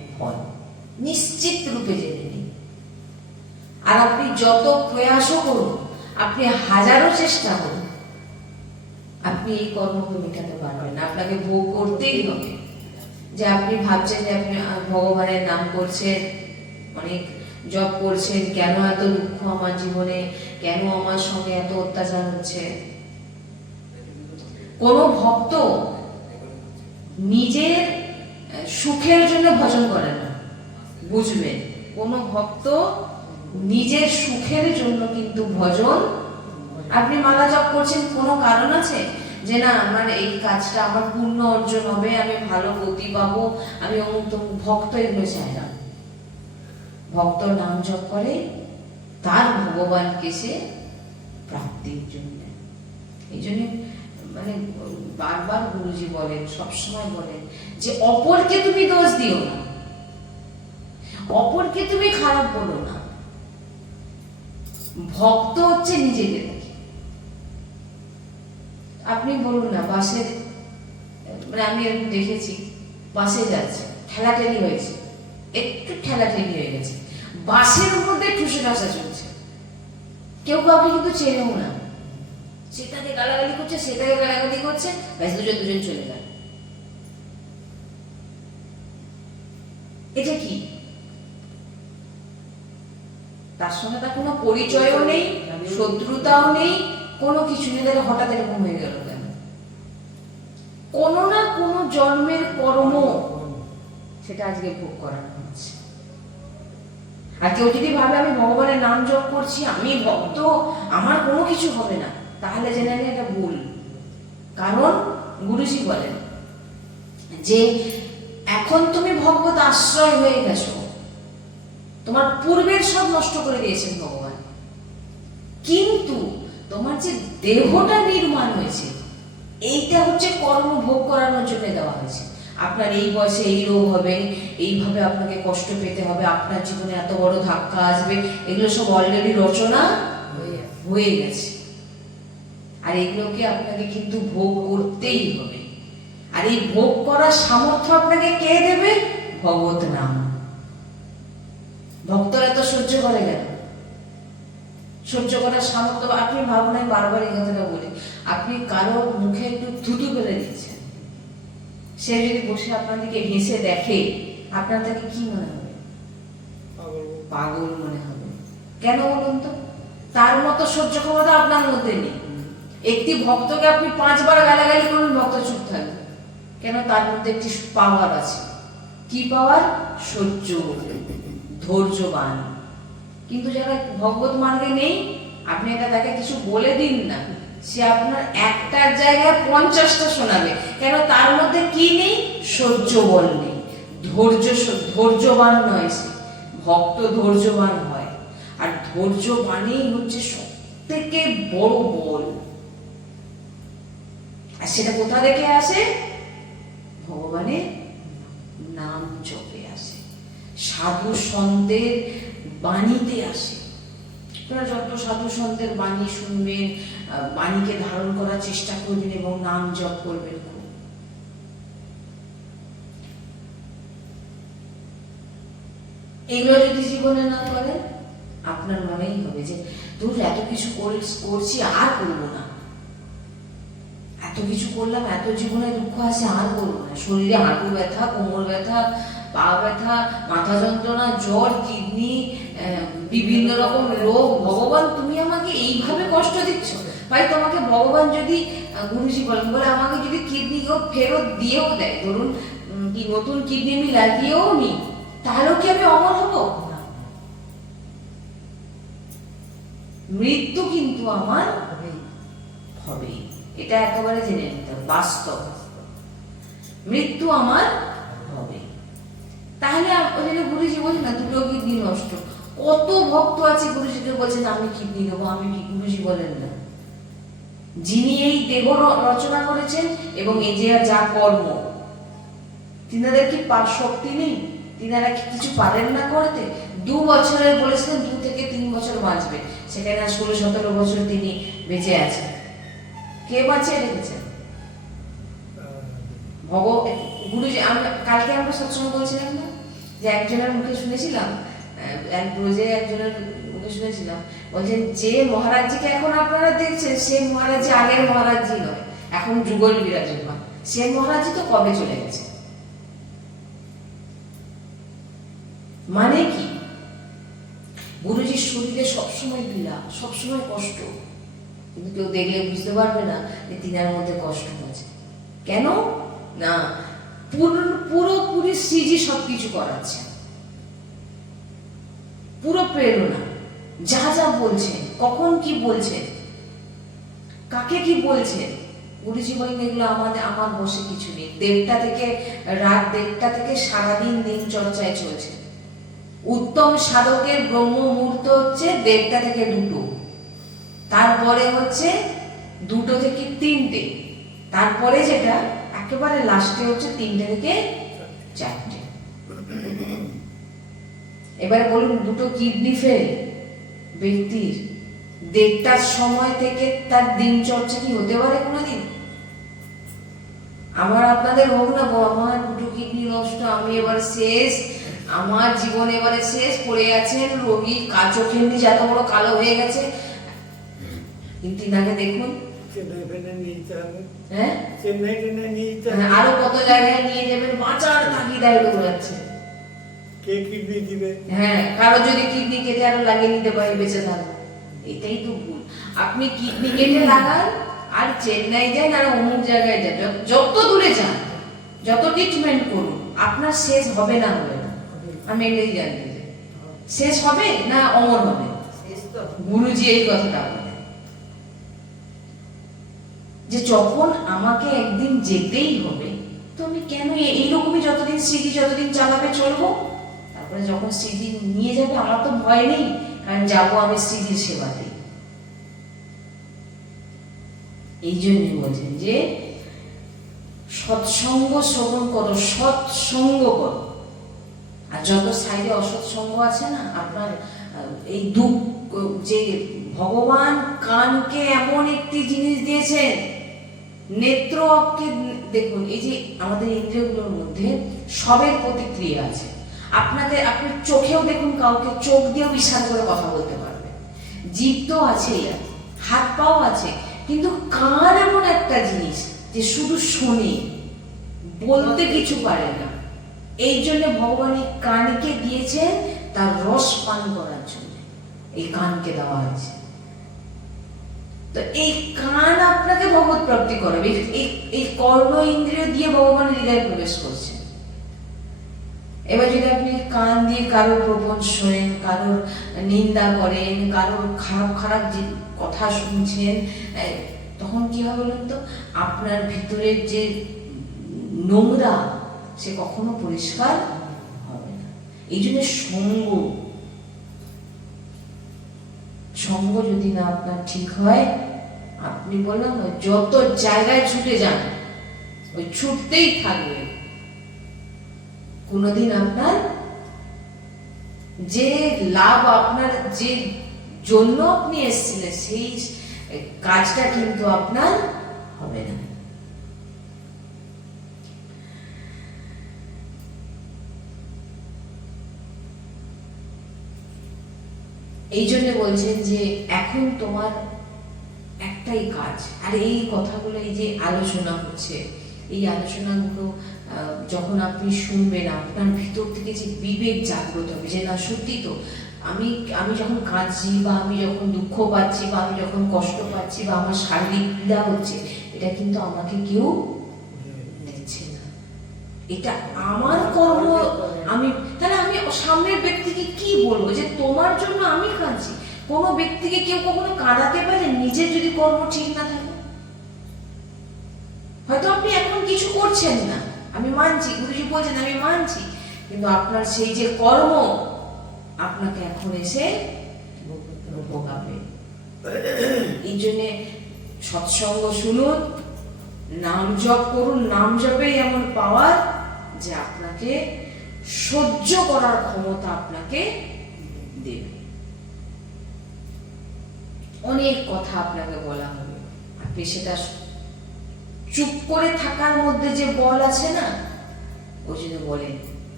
নিশ্চিত রূপে জেনে নিন। আর আপনি যত প্রয়াসও করুন, আপনি হাজারো চেষ্টা করুন, আপনি এই কর্মকে মেটাতে পারবেন না। আপনাকে ভোগ করতেই হবে। যে আপনি ভাবছেন যে আপনি ভগবানের নাম করছেন, অনেক জপ করছেন, কেন এত দুঃখ আমার জীবনে, কেন আমার সঙ্গে এত অত্যাচার হচ্ছে। কোনো ভক্ত নিজের সুখের জন্য ভজন করে না, বুঝবেন। কোনো ভক্ত নিজের সুখের জন্য কিন্তু ভজন, আপনি মালা জপ করছেন কোনো কারণ আছে যে না আমার এই কাজটা আমার পূর্ণ অর্জন হবে, আমি ভালো গতি পাবো, আমি অমুক তমুক, ভক্ত এগুলো চায় না। ভক্ত নাম জপ করে তার ভগবানকে সে প্রাপ্তির জন্য। এই জন্য মানে বারবার গুরুজি বলেন, সবসময় বলেন যে অপরকে তুমি দোষ দিও না, অপরকে তুমি খারাপ বলো না। ভক্ত হচ্ছে নিজেকে দেখে। আপনি বলুন না, বাসের মানে আমি এরকম দেখেছি, বাসে যাচ্ছে, ঠেলাঠেলি হয়েছে, একটু ঠেলাঠেলি হয়ে গেছে, বাসের মধ্যে ঠুসে ঠাসা চলছে, কেউ কাউকে কিন্তু চেনেও না, সেটাকে গালাগালি করছে, সেটাকে গালাগালি করছে, ব্যাস দুজন দুজন চলে গেল। এটা কি? তার সঙ্গে তার কোনো পরিচয়ও নেই, শত্রুতাও নেই, কোনো কিছু নেই, তাহলে হঠাৎ এরকম হয়ে গেল কেন? কোনো না কোনো জন্মের কর্ম সেটা আজকে ভোগ করানো হচ্ছে। আর কেউ যদি ভাবে আমি ভগবানের নাম জপ করছি, আমি ভক্ত, আমার কোনো কিছু হবে না, তাহলে জেনে নিন এটা ভুল। কারণ গুরুজি বলেন যে এখন তুমি ভগবত আশ্রয় হয়ে গেছো, তোমার পূর্বের সব নষ্ট করে দিয়েছেন ভগবান, কিন্তু তোমার যে দেহটা নির্মাণ হয়েছে এইটা হচ্ছে কর্ম ভোগ করানোর জন্য দেওয়া হয়েছে। আপনার এই বয়সে এই রোগ হবে, এইভাবে আপনাকে কষ্ট পেতে হবে, আপনার জীবনে এত বড় ধাক্কা আসবে, এগুলো সব অলরেডি রচনা হয়ে গেছে। আর এগুলোকে আপনাকে কিন্তু ভোগ করতেই হবে। আর এই ভোগ করার সামর্থ্য আপনাকে কে দেবে? ভগবত নাম। ভক্তরা তো সহ্য করে গেল, সহ্য করার সামর্থ্য। আপনি ভাবুন, আমি বারবার এই কথাটা বলি, আপনি কারো মুখে একটু থুতু ফেলে দিচ্ছেন, সে যদি বসে আপনার দিকে হেসে দেখে, আপনার তাকে কি মনে হবে? পাগল মনে হবে। কেন বলুন তো? তার মতো সহ্য ক্ষমতা আপনার মধ্যে নেই। একটি ভক্তকে আপনি 5 বার গালাগালি করুন, ভক্ত চুপ থাকবে। কেন? তার মধ্যে একটি পাওয়ার আছে। কি পাওয়ার? সহ্য, ধৈর্যবান। কিন্তু যারা ভগবত মার্গে নেই, আপনি এটা তাকে কিছু বলে দিন না, সে আপনার একটার জায়গায় 50টা শোনাবে। কেন? তার মধ্যে কি নেই? সহ্য বল নেই, ধৈর্যবান নয় সে। ভক্ত ধৈর্যবান হয়, আর ধৈর্যবানই হচ্ছে সব থেকে বড় বল। আর সেটা কোথা থেকে আসে? ভগবানের নাম জপে আসে, সাধু সন্তের বাণীতে আসে। আপনারা যত সাধু সন্তের বাণী শুনবেন, বাণীকে ধারণ করার চেষ্টা করবেন এবং নাম জপ করবেন, এগুলো যদি জীবনে না করেন, আপনার মনেই হবে যে তুই এত কিছু করছি, আর করবো না, এত কিছু করলাম, এত জীবনে দুঃখ আছে, আর করবো না। শরীরে হাঁটু ব্যথা, কোমর ব্যথা, পা ব্যথা, মাথা যন্ত্রণা, জ্বর, কিডনি, বিভিন্ন রকম রোগ। ভগবান তুমি আমাকে এইভাবে কষ্ট দিচ্ছ? ভাই তোমাকে ভগবান যদি, গুরুজি বলেন, বলে আমাকে যদি কিডনি কেউ ফেরত দিয়েও দেয়, ধরুন কি নতুন কিডনি আমি লাগিয়েও নি, তাহলেও কি আমি অমর হব? মৃত্যু কিন্তু আমার হবে, এটা একেবারে জেনে নিতে হবে, বাস্তব। মৃত্যু আমার হবে। তাহলে ওই জন্য গুরুজি বলছেন না, 2টো কিডনি নষ্ট। কত ভক্ত আছে গুরুজিকে বলছেন আমি কিডনি দেবো, আমি কি? গুরুজি বলেন না, যিনি এই দেহ রচনা করেছেন এবং এই যে যা কর্ম, তিনাদের কি শক্তি নেই? তিনারা কি কিছু পারেন না করতে? 2 বছরের বলেছিলেন 2 থেকে 3 বছর বাঁচবে, সেখানে 16-17 বছর তিনি বেঁচে আছেন। কে বাঁচিয়ে রেখেছেন? গুরুজি। কালকে আমরা সৎসঙ্গ বলছিলাম না, যে একজনের মুখে শুনেছিলাম, এক ব্রজে একজনের মুখে শুনেছিলাম, বলছেন যে মহারাজজিকে এখন আপনারা দেখছেন সে মহারাজজি আগের মহারাজজি নয়, এখন যুগল বিরাজমান। সে মহারাজজি তো কবে চলে গেছে। মানে কি, গুরুজির শরীরে সবসময় পীড়া, সবসময় কষ্ট, কিন্তু কেউ দেখলে বুঝতে পারবে না যে তিনার মধ্যে কষ্ট আছে। কেন না, পুরোপুরি শ্রীজি সবকিছু করাচ্ছে, পুরো প্রেরণা, যা যা বলছেন, কখন কি বলছেন, কাকে কি বলছেন, গুরুজি বলেন এগুলো আমার বসে কিছু নেই। রাত 1:30 থেকে সারাদিন দিন চর্চায় চলছে। উত্তম সাধকের ব্রহ্ম মুহূর্ত হচ্ছে 1:30 থেকে 2, তারপরে হচ্ছে 2 থেকে 3, তারপরে যেটা একেবারে লাস্টে হচ্ছে 3 থেকে 4। এবার বলুন, 2 কিডনি ফেল ব্যক্তির 1:30টার সময় থেকে তার দিন চর্চা কি হতে পারে কোনোদিন? আমার আপনাদের হোক না, আমার 2 কিডনি নষ্ট, আমি এবার শেষ, আমার জীবন এবারে শেষ, পড়ে আছেন রোগী, চোখের নিচ এত বড় কালো হয়ে গেছে, কিন্তু ইনাকে দেখুন হ্যাঁ আরো কত জায়গায় নিয়ে যাবেন, বাঁচার তাগিদায় দৌড়াচ্ছে। হ্যাঁ, কারো যদি কিডনি কেটে আরো লাগিয়ে নিতে পারে বেঁচে থাকবে, এটাই তো ভুল। আপনি কিডনি কেটে লাগান আর চেন্নাই যান আর অমুক জায়গায় যান, যত দূরে যান, যত ট্রিটমেন্ট করুন, আপনার শেষ হবে না, হবে না। আমি এটাই জানতে চাই, শেষ হবে না অমর হবে? গুরুজি এই কথাটা বলেন যে যখন আমাকে একদিন যেতেই হবে, তো আমি কেন এইরকমই যতদিন স্মৃতি যতদিন চালাবে চলবো। তারপরে যখন স্মৃতি নিয়ে যাবে আমার তো ভয় নেই, কারণ যাবো আমি স্মৃতির সেবাতে। এই জন্যই বলছেন যে সৎসঙ্গ শ্রবণ করো, সৎসঙ্গ করো। আর যত সাইডে অসৎসঙ্গ আছে না, আপনার এই দুঃখ, যে ভগবান কানকে এমন একটি জিনিস দিয়েছেন, নেত্রকে দেখুন, এই যে আমাদের ইন্দ্রিয়গুলোর মধ্যে সবের প্রতিক্রিয়া আছে। আপনি চোখেও দেখুন, কাউকে চোখ দিয়েও ইশারা করে কথা বলতে পারবে, জিভ তো আছেই, হাত পাও আছে, কিন্তু কান এমন একটা জিনিস যে শুধু শোনে, বলতে কিছু পারে না। এই জন্য ভগবান এই কানকে দিয়েছেন তার রস পান করার জন্য, এই কানকে দেওয়া হয়েছে। তো এই কান আপনাকে ভগবত প্রাপ্তি করবে, এই কর্ণ ইন্দ্রিয় দিয়ে ভগবান হৃদয়ে প্রবেশ করছে। এবার যদি আপনি কান দিয়ে কারোর প্রবঞ্চ শোনেন, কারোর নিন্দা করেন, কারোর খারাপ খারাপ যে কথা শুনছেন, তখন কি হবে বলুন তো, আপনার ভিতরের যে নোংরা সে কখনো পরিষ্কার হবে না। এই জন্য সঙ্গ যদি না আপনার ঠিক হয়, আপনি বললাম না, যত জায়গায় ছুটে যান, ওই ছুটতেই থাকবে, কোনোদিন আপনার যে লাভ, আপনার যে জন্য আপনি এসেছিলেন, সেই কাজটা কিন্তু আপনার হবে না। এই জন্য বলছেন যে এখন তোমার একটাই কাজ, আর এই কথাগুলো, এই যে আলোচনা হচ্ছে, এই আলোচনাগুলো যখন আপনি শুনবেন, আপনার ভিতর থেকে যে বিবেক জাগ্রত হবে যে না সত্যি তো, আমি যখন কাঁদছি, বা আমি যখন দুঃখ পাচ্ছি, বা আমি যখন কষ্ট পাচ্ছি, বা আমার শারীরিক পীড়া হচ্ছে, এটা কিন্তু আমাকে কেউ দিচ্ছে না, এটা আমার কর্ম। তাহলে আমি সামনের ব্যক্তিকে কি বলবো যে তোমার জন্য আমি কাঁদছি? কোনো ব্যক্তিকে কেউ কখনো কাঁদাতে পারে নিজের যদি কর্ম ঠিক না থাকে? হয়তো আপনি এখন কিছু করছেন না, আমি মানছি, গুরুজি বলছেন আমি মানছি, কিন্তু আপনার সেই যে কর্ম আপনাকে এখন এসে ভোগাবে। এই জন্য সৎসঙ্গ শুনুন, নাম জপ করুন, নাম জপেই এমন পাওয়ার যে আপনাকে সহ্য করার ক্ষমতা আপনাকে দেবে। অনেক কথা আপনাকে বলা হবে, আপনি সেটা চুপ করে থাকার মধ্যে যে বল আছে না, ওই জন্য বলেন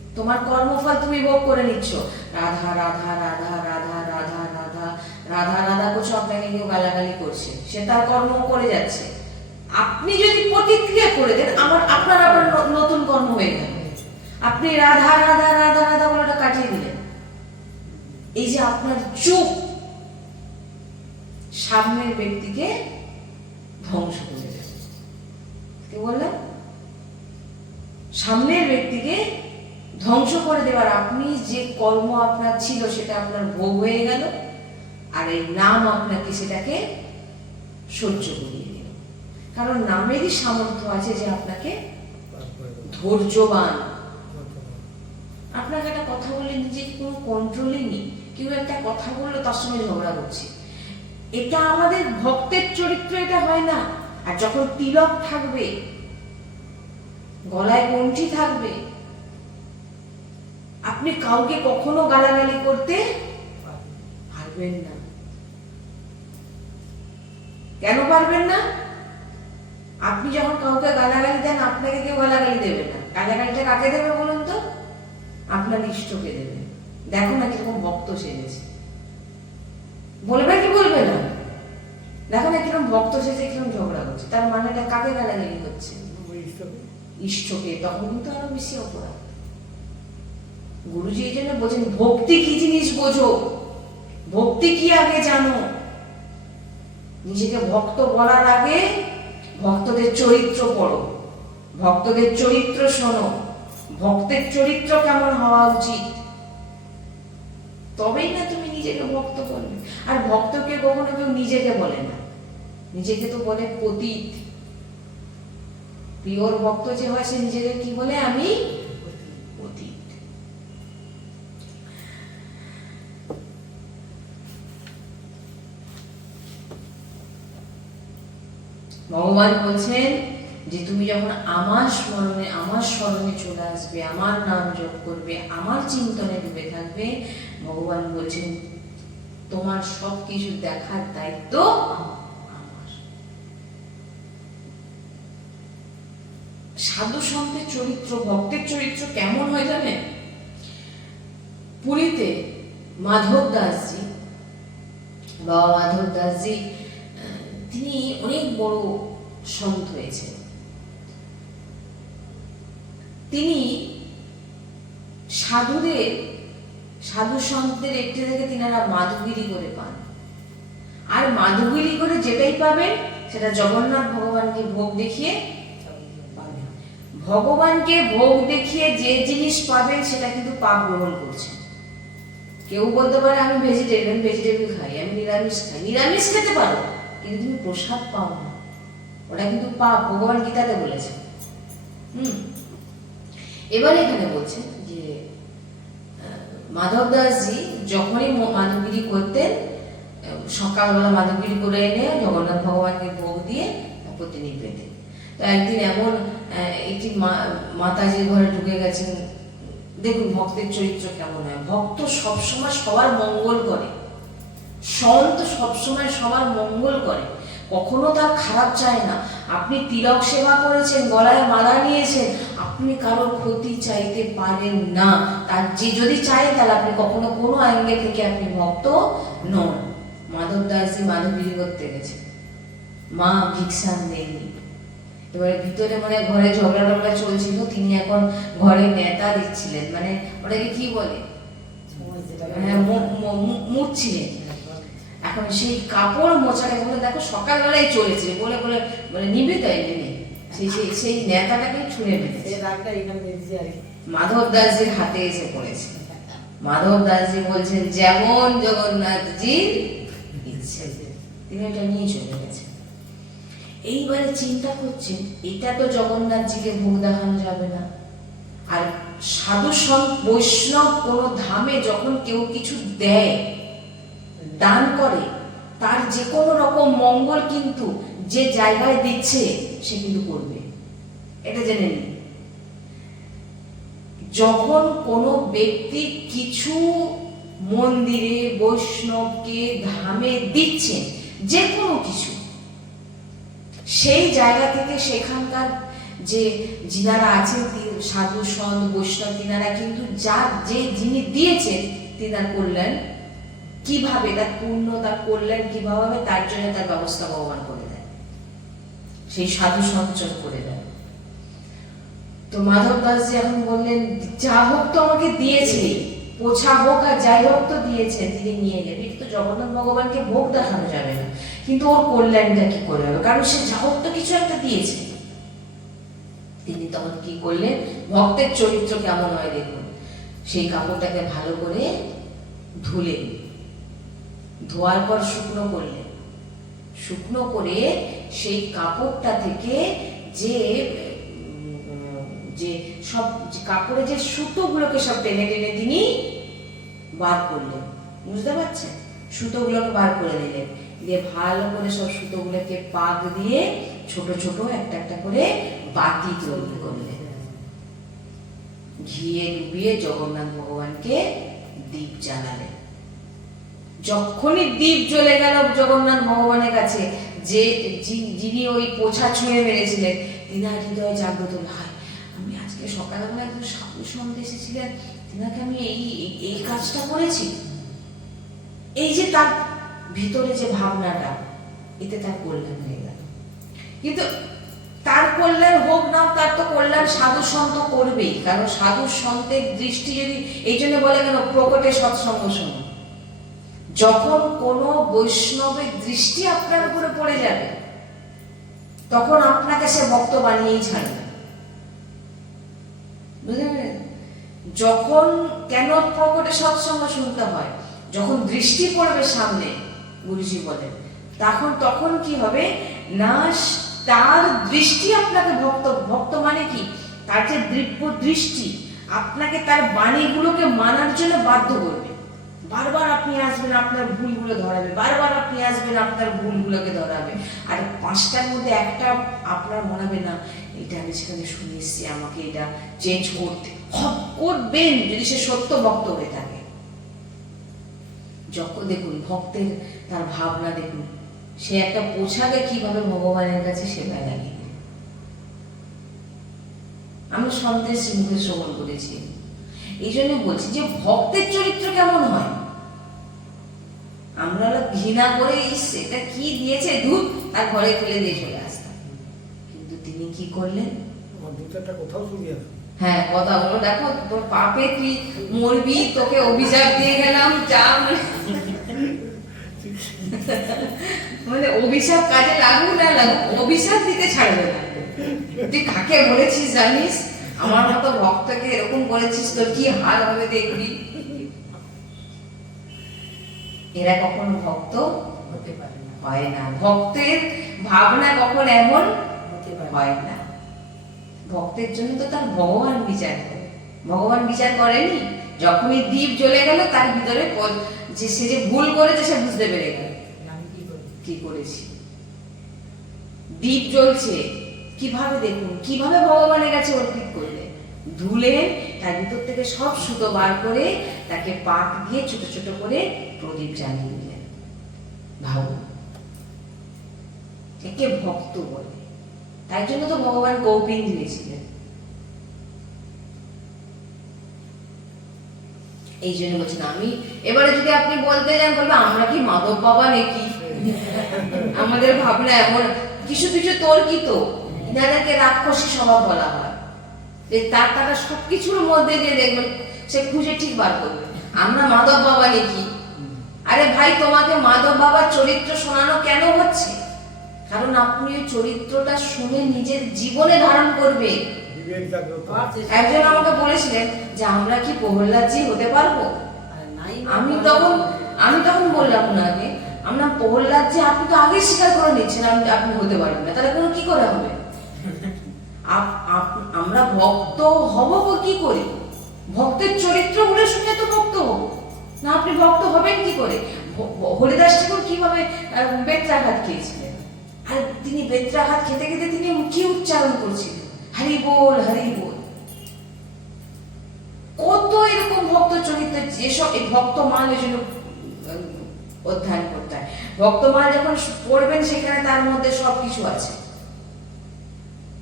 তোমার কর্মফল তুমি ভোগ করে নিচ্ছ। রাধা রাধা রাধা রাধা রাধা রাধা রাধা রাধা করছো, আপনাকে কেউ গালাগালি করছে, সে তার কর্ম করে যাচ্ছে। আপনি যদি প্রতিক্রিয়া করে দেন, আপনার আবার নতুন কর্ম হয়ে গেল। আপনি রাধা রাধা রাধা রাধা বলাটা কাটিয়ে দিলেন। এই যে আপনার চুপ সামনের ব্যক্তিকে ধ্বংস করে দেবে। কি বললেন? সামনের ব্যক্তিকে ধ্বংস করে দেওয়ার, আপনি যে কর্ম আপনার ছিল সেটা আপনার ভোগ হয়ে গেল, আর এই নাম আপনাকে সেটাকে সহ্য করিয়ে দিল। কারণ নামেরই সামর্থ্য আছে যে আপনাকে ধৈর্যবান। আপনাকে একটা কথা বলে নিজে কোনো কন্ট্রোলই নেই, কেউ একটা কথা বললো তার সঙ্গে ঝগড়া করছে। এটা আমাদের ভক্তের চরিত্র, এটা হয় না। আর যখন তিলক থাকবে, গলায় গণ্ঠি থাকবে, আপনি কাউকে কখনো গালাগালি করতে পারবেন না। কেন পারবেন না? আপনি যখন কাউকে গালাগালি দেন, আপনাকে কেউ গালাগালি দেবে না। গালাগালিটা কাকে দেবে বলুন তো? আপনার ইষ্টকে দেবে। দেখো না কিরকম ভক্ত সেজেছে, বলবে কি বলবে না? দেখো না কিরকম ভক্ত সেজে কিরকম ঝগড়া করছে, তার মানেটা কাকে গালাগালি হচ্ছে? ইষ্টকে। তখন কিন্তু আরো বেশি অপরাধ। গুরুজি এই জন্য বলছেন ভক্তি কি জিনিস বোঝো, ভক্তি কি আগে জানো। নিজেকে ভক্ত বলার আগে ভক্তদের চরিত্র পড়ো, ভক্তদের চরিত্র শোনো, ভক্তের চরিত্র কেমন হওয়া উচিত, তবেই না তুমি নিজেকে ভক্ত বলবে। আর ভক্তকে কখনো কেউ নিজেকে বলে না, নিজেকে তো বলে পতিত। পিওর ভক্ত যে হয় সে নিজেকে কি বলে? আমি পতিত। ভগবান বলছেন যে তুমি যখন আমার স্মরণে চলে আসবে, আমার নাম জপ করবে, আমার চিন্তনে ডুবে থাকবে, ভগবান বলছেন তোমার সবকিছু দেখার দায়িত্ব আমার। সাধু সন্তের চরিত্র, ভক্তের চরিত্র কেমন হয় জানেন? পুরীতে মাধব দাসজি, বাবা মাধব দাসজি, তিনি অনেক বড় সন্ত হয়েছেন। তিনি সাধু সন্তের একটি থেকে তিনারা মাধুগিরি করে পান। আর মাধুগিরি করে যেটাই পাবেন সেটা জগন্নাথ ভগবানকে ভোগ দেখিয়ে পাবেন। ভগবানকে ভোগ দেখিয়ে যে জিনিস পাবেন সেটা কিন্তু পাপ গ্রহণ করছেন। কেউ বলতে পারে আমি ভেজিটেবল খাই, আমি নিরামিষ খাই। নিরামিষ খেতে পারো, কিন্তু তুমি প্রসাদ পাও না, ওটা কিন্তু পাপ। ভগবান গীতাতে বলেছে। এবার এখানে বলছেন যে মাধব দাসজি যখনই মাধবগিরি করতেন, সকালবেলা মাধবগিরি করে এনে জগন্নাথ ভগবানকে ভোগ দিয়ে তারপর তিনি পেতেন। তো একদিন এমন একটি মাতাজির ঘরে ঢুকে গেছেন। দেখুন ভক্তের চরিত্র কেমন হয়। ভক্ত সবসময় সবার মঙ্গল করে, সন্ত সবসময় সবার মঙ্গল করে, কখনো তার খারাপ চায় না। আপনি তিলক সেবা করেছেন, গলায় মালা নিয়েছেন, আপনি কারোর ক্ষতি চাইতে পারেন না। তার যে যদি চায় তাহলে আপনি কখনো কোনো অ্যাঙ্গেল থেকে আপনি ভক্ত নন। মাধব দাসজি মাধবগিরি করতে গেছে, মা ভিক্ষান দেননি। এবারে ভিতরে মানে ঘরে ঝগড়া টগড়া চলছিল, তিনি এখন ঘরে নেতা দিচ্ছিলেন, মানে ওটাকে কি বলে, মুড়ছিলেন। এখন সেই কাপড় মোছাকে বলে দেখো সকালবেলায় চলেছে বলে বলে মানে নিবে তাই নেই, সেই নেতাটাকে ছুঁড়ে মেরেছে। মাধব দাসজির হাতে এসে পড়েছে। মাধব দাসজি বলছেন যেমন জগন্নাথজির ইচ্ছে, তিনি এটা নিয়ে চলে গেছেন। এইবারে চিন্তা করছেন এটা তো জগন্নাথজিকে ভোগ দেখানো যাবে না। আর সাধু সন্ত বৈষ্ণব কোন ধামে যখন কেউ কিছু দেয়, দান করে, তার যে কোনো রকম মঙ্গল কিন্তু যে জায়গায় দিচ্ছে সে কিন্তু করবে, এটা জেনে নিন। যখন কোনো ব্যক্তি কিছু মন্দিরে বৈষ্ণবকে ধামে দিচ্ছেন, যে কোনো কিছু, সেই জায়গা থেকে সেখানকার যে যিনারা আছেন সাধু সন্ত বৈষ্ণব, তিনারা কিন্তু যিনি দিয়েছেন তিনার কল্যাণ কিভাবে, তার পূর্ণ তার কল্যাণ কিভাবে হবে তার জন্য তার ব্যবস্থা ভগবান করে দেয়, সেই সাধু সঞ্চয় করে দেয়। তো মাধব দাস জি এখন বললেন যা হোক তো আমাকে দিয়েছে, পোছা হোক আর যাই হোক তো দিয়েছেন, তিনি নিয়ে গেলেন। তো জগন্নাথ ভগবানকে ভোগ দেখানো যাবে না, কিন্তু ওর কল্যাণটা কি করে হবে, কারণ সে যা হোক তো কিছু একটা দিয়েছে। তিনি তখন কি করলেন, ভক্তের চরিত্র কেমন হয় দেখুন, সেই কাপড়টাকে ভালো করে ধুলেন, ধোয়ার পর শুকনো করলেন, শুকনো করে সেই কাপড়টা থেকে যে সব কাপড়ে যে সুতোগুলোকে সব টেনে টেনে তিনি বার করলেন, বুঝতে পারছেন, সুতোগুলোকে বার করে নিলেন, দিয়ে ভালো করে সব সুতোগুলোকে পাক দিয়ে ছোট ছোট একটা একটা করে বাতি তৈরি করলেন, ঘিয়ে ডুবিয়ে জগন্নাথ ভগবানকে দীপ জ্বালালেন। যখনই দীপ জ্বলে গেল জগন্নাথ ভগবানের কাছে, যিনি ওই পোছা ছুঁয়ে মেরেছিলেন, তিনার হৃদয়ে জাগ্রত হল, হয় আমি আজকে সকালবেলা একদম সাধু সন্ত এসেছিলেন, তিনাকে আমি এই কাজটা করেছি। এই যে তার ভিতরে যে ভাবনাটা, এতে তার কল্যাণ হয়ে গেল। কিন্তু তার কল্যাণ হোক না, তার তো কল্যাণ সাধু সন্ত করবেই, কারণ সাধু সন্তের দৃষ্টি যদি, এই জন্য বলে কেন প্রকটে সৎসঙ্গ শোনো, যখন কোনো বৈষ্ণবের দৃষ্টি আপনার উপরে পড়ে যাবে তখন আপনাকে সে ভক্ত বানিয়েই ছাড়বে, বুঝলেন? যখন কেন প্রকটে সৎসঙ্গ শুনতে হয়, যখন দৃষ্টি পড়বে সামনে, গুরুজি বলেন, তখন কি হবে না, তার দৃষ্টি আপনাকে ভক্ত মানে কি, তার যে দিব্য দৃষ্টি আপনাকে তার বাণীগুলোকে মানার জন্য বাধ্য করবে। বারবার আপনি আসবেন, আপনার ভুলগুলো ধরাবে, বারবার আপনি আসবেন, আপনার ভুলগুলোকে ধরাবে, আর পাঁচটার মধ্যে একটা আপনার মনে হবে না এটা আমি সেখানে শুনে এসেছি, আমাকে এটা চেঞ্জ করবেন, যদি সে সত্য ভক্ত হয়ে থাকে। যখন দেখুন ভক্তের তার ভাবনা দেখুন, সে একটা পোশাকে কিভাবে ভগবানের কাছে সেবা লাগে, আমি সন্তের মুখে শ্রবণ করেছি। এই জন্য বলছি যে ভক্তের চরিত্র কেমন হয়, আমরা ঘৃণা করে সেটা কি দিয়েছে দুধ, তার ঘরে ফেলে দিয়ে চলে আসতাম, কিন্তু তিনি কি করলেন, হ্যাঁ কথা বলো, দেখো তোর পাপে তুই মরবি, তোকে অভিশাপ দিয়ে গেলাম, যা মানে অভিশাপ কাজে লাগুক না লাগুক, অভিশাপ দিতে ছাড়বে না। তুই কাকে বলেছিস জানিস, আমার মতো ভক্তকে এরকম বলেছিস, তোর কি হাল হবে দেখবি। এরা কখনো ভক্ত হতে পারে না, হয় না, ভক্তের ভাবনা কখন এমন হতে পারে হয় না। ভক্তের জন্য তো তার ভগবান বিচার করে, ভগবান বিচার করেনি, যখনই দীপ জ্বলে গেল তার ভিতরে যে সে যে ভুল করেছে সে বুঝতে পেরে গেল আমি কি করেছি। দীপ জ্বলছে কিভাবে দেখুন, কিভাবে ভগবানের কাছে অর্পিত করলেন, ধুলেন, তার ভিতর থেকে সব সুতো বার করে তাকে পাক দিয়ে ছোট ছোট করে প্রদীপ জ্বালিয়ে দিলেন। ভাবুন, একে ভক্ত বলে। তাই জন্য তো ভগবান কৌপিন দিয়েছিলেন। এই জন্য বলছেন, আমি এবারে যদি আপনি বলতে যান, বলবে আমরা কি মাধব বাবা নাকি, আমাদের ভাবনা এমন কিছু কিছু তর্কিত, ইনাদেরকে রাক্ষসী স্বভাব বলা হয়, যে তারা সবকিছুর মধ্যে দিয়ে দেখবেন সে খুঁজে ঠিক বার করবে আমরা মাধব বাবা নাকি। আরে ভাই, তোমাকে মাধব বাবার চরিত্র শোনানো কেন হচ্ছে, কারণ আপনি ওই চরিত্রটা শুনে নিজের জীবনে ধারণ করবে। একজন আমাকে বলেছিলেন যে আমরা কি প্রহ্লাদজি হতে পারবো, আমি তখন বললাম ওনাকে, আমরা প্রহ্লাদজি, আপনি তো আগে স্বীকার করে নিচ্ছেন আপনি হতে পারবেন না, তাহলে কোনো কি করে হবে, আমরা ভক্ত হব কি করে, ভক্তের চরিত্রগুলো শুনে তো ভক্ত হব না, আপনি ভক্ত হবেন কি করে। হরিদাস ঠাকুর কিভাবে বেত্রাঘাত খেয়েছিলেন, আর তিনি বেত্রাঘাত খেতে খেতে তিনি কি উচ্চারণ করছিলেন, হরি বল হরি বল। কত এরকম ভক্ত চরিত্র, যেসব এই ভক্তমালের জন্য অধ্যয়ন করতে হয়। ভক্তমাল যখন পড়বেন সেখানে তার মধ্যে সবকিছু আছে।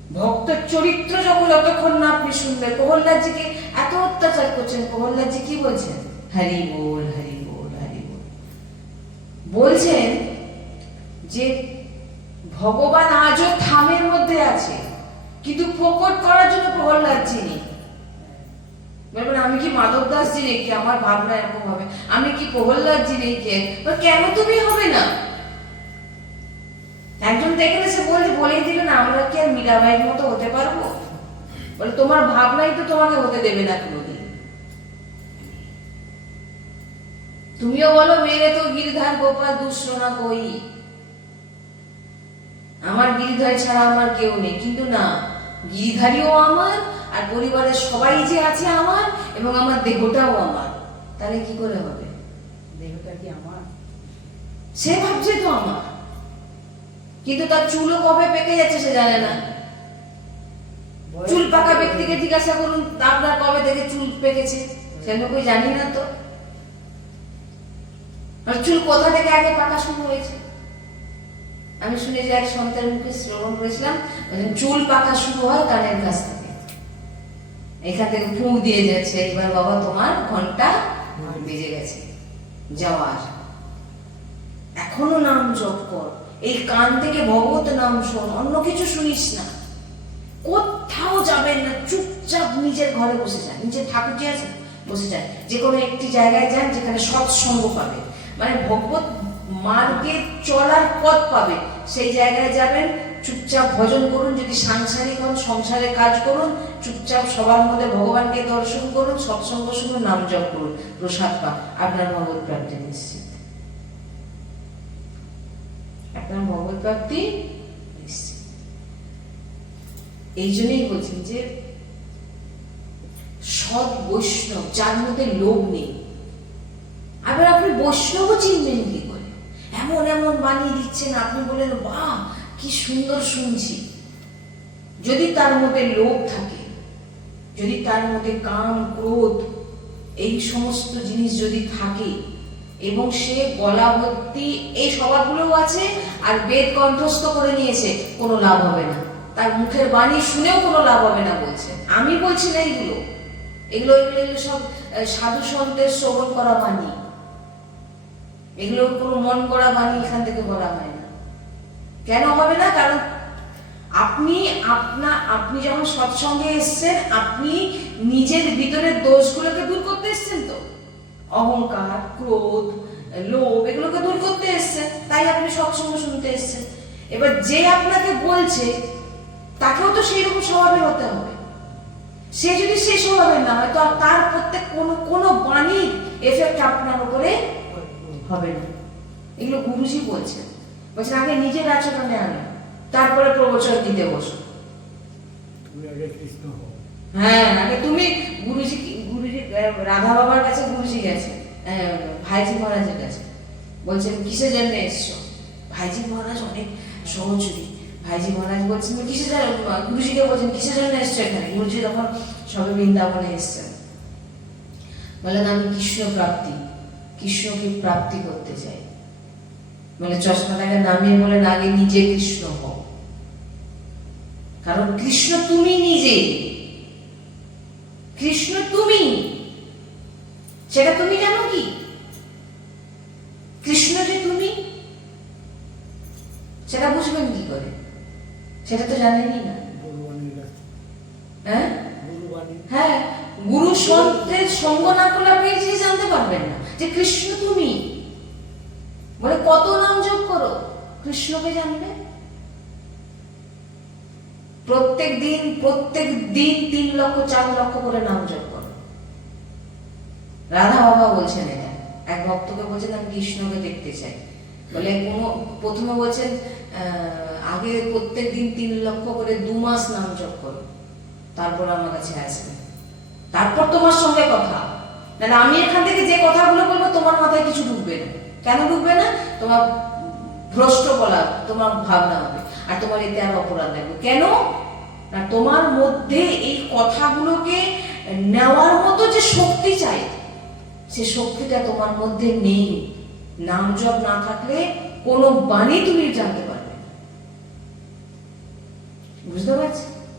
ভক্তের চরিত্র যখন যতক্ষণ না আপনি শুনবেন, প্রহ্লাদজিকে এত অত্যাচার করছেন, প্রহ্লাদজি কি বলছেন? হরি বল, হরি বল, হরি বল। বলছেন যে ভগবান আজও থামের মধ্যে আছে, কিন্তু প্রকট করার জন্য প্রহ্লাদজি নেই। বলবেন আমি কি মাধব দাসজি নেই কি? আমার ভাবনা এরকম হবে, আমি কি প্রহ্লাদজি নেই কে? কেন তুমি হবে না? একজন দেখলে সে বলেই দিল না, আমরা কি আর মীরাবাইয়ের মতো হতে পারবো? বলে তোমার ভাবনাই তো তোমাকে হতে দেবে না কোনোদিন। তুমিও বলো মেরে তো গিরিধার গোপাল দুঃশোনা কই, আমার গিরিধার ছাড়া আমার কেউ নেই। কিন্তু না, গিরিধারীও আমার, আর পরিবারের সবাই যে আছে আমার, এবং আমার দেহটাও আমার। তাহলে কি করে হবে? দেহটা কি আমার? সে ভাবছে তো আমার, কিন্তু তার চুলও কবে পেকে যাচ্ছে সে জানে না। চুল পাকা ব্যক্তিকে জিজ্ঞাসা করুন আপনার কবে থেকে চুল পেকেছে, সেটা কই জানি না তো। আর চুল কোথা থেকে আগে পাকা শুরু হয়েছে? আমি শুনেছি এক সন্তের মুখে শ্রবণ করেছিলাম, চুল পাকা শুরু হয় কানের কাছ থেকে, এখান থেকে ফুঁক দিয়ে যাচ্ছে, এবার বাবা তোমার ঘন্টা বেজে গেছে যাওয়ার, এখনো নাম জপ কর, এই কান থেকে ভগবত নাম শোন, অন্য কিছু শুনিস না, কোথাও যাবেন না, চুপচাপ নিজের ঘরে বসে যান, নিজের ঠাকুর যে আছে বসে যান, যে কোনো একটি জায়গায় যান যেখানে সৎসঙ্গ পাবে, মানে ভগবত মার্গে চলার পথ পাবে, সেই জায়গায় যাবেন, চুপচাপ ভজন করুন, যদি সাংসারিক হন সংসারে কাজ করুন, চুপচাপ সবার মধ্যে ভগবানকে দর্শন করুন, সৎসঙ্গ শুনুন, নাম জপ করুন, প্রসাদ পান, আপনার ভগবত প্রাপ্তি নিশ্চিত, আপনার ভগবত প্রাপ্তি নিশ্চিত। এই জন্যই বলছেন যে সৎ বৈষ্ণব যার মধ্যে লোভ নেই। আবার আপনি বৈষ্ণব চিনবেন কি করে? এমন এমন বানিয়ে দিচ্ছেন, আপনি বলেন বাহ কি সুন্দর শুনছি, যদি তার মধ্যে লোভ থাকে, যদি তার মধ্যে কাম ক্রোধ এই সমস্ত জিনিস যদি থাকে, এবং সে গলা ভর্তি এই স্বভাবগুলোও আছে, আর বেদ কণ্ঠস্থ করে নিয়েছে, কোনো লাভ হবে না, তার মুখের বাণী শুনেও কোনো লাভ হবে না বলছেন। আমি বলছি না এগুলো, এগুলো এগুলো এগুলো সব সাধু সন্তের শ্রবণ করা বাণী, এগুলো কোনো মন করা বাণী এখান থেকে বলা হয় না। কেন হবে না? কারণ আপনি যখন সৎসঙ্গে এসছেন, আপনি নিজের ভিতরের দোষগুলোকে দূর করতে এসছেন, তো অহংকার ক্রোধ লোভ এগুলোকে দূর করতে এসছেন, তাই আপনি সৎসঙ্গ শুনতে এসছেন। এবার যে আপনাকে বলছে তাকেও তো সেই রকম স্বভাবের হতে হবে, সে যদি সে স্বভাবের না হয়, তো তার প্রত্যেক কোনো বাণীর এফেক্ট আপনার উপরে হবে না। এগুলো গুরুজি বলছেন আগে নিজের আচরণে আনো, তারপরে প্রবচন দিতে বসো। হ্যাঁ, আগে তুমি গুরুজি রাধা বাবার কাছে গুরুজি গেছে, ভাইজি মহারাজের কাছে, বলছেন কিসের জন্য এসছো? ভাইজি মহারাজ অনেক সহযোগী, ভাইজি মহারাজ বলছেন কিসের জন্য, গুরুজিকে বলছেন কিসের জন্য এসছো এখানে? গুরুজি তখন সবে বৃন্দাবনে এসছেন, বলেন আমি কৃষ্ণকে প্রাপ্তি করতে চাই। মানে চশমাটাকে নামিয়ে বলেন আগে নিজে কৃষ্ণ হও, কারণ কৃষ্ণ তুমি নিজে, কৃষ্ণ তুমি, সেটা তুমি জানো কি? কৃষ্ণ যে তুমি, সেটা বুঝবেন কি করে? সেটা তো জানেনই না। হ্যাঁ, গুরু সন্তের সঙ্গ না করলে আপনি এই জিনিস জানতে পারবেন না যে কৃষ্ণ তুমি। বলে কত নাম জপ করো, কৃষ্ণকে জানবে। প্রত্যেক দিন 3 লক্ষ 4 লক্ষ করে নাম জপ করো। রাধা বাবা বলছেন এটা, এক ভক্তকে বলছেন আমি কৃষ্ণকে দেখতে চাই, বলে প্রথমে বলছেন আগে প্রত্যেক দিন 3 লক্ষ করে 2 মাস নাম জপ করো, তারপর আমার কাছে আসবে, তারপর তোমার সঙ্গে কথা। না আমি এখান থেকে যে কথাগুলো বলবো তোমার মাথায় কিছু ঢুকবে না। কেন ঢুকবে না? তোমার ভ্রষ্ট বলা তোমার ভাবনা হবে, আর তোমার এতে আর অপরাধ লাগবে। কেন না তোমার মধ্যে এই কথাগুলোকে নেওয়ার মতো যে শক্তি চাই, সে শক্তিটা তোমার মধ্যে নেই। নাম জপ না থাকলে কোনো বাণী তুমি জানতে পারবে না। বুঝতে পারছি?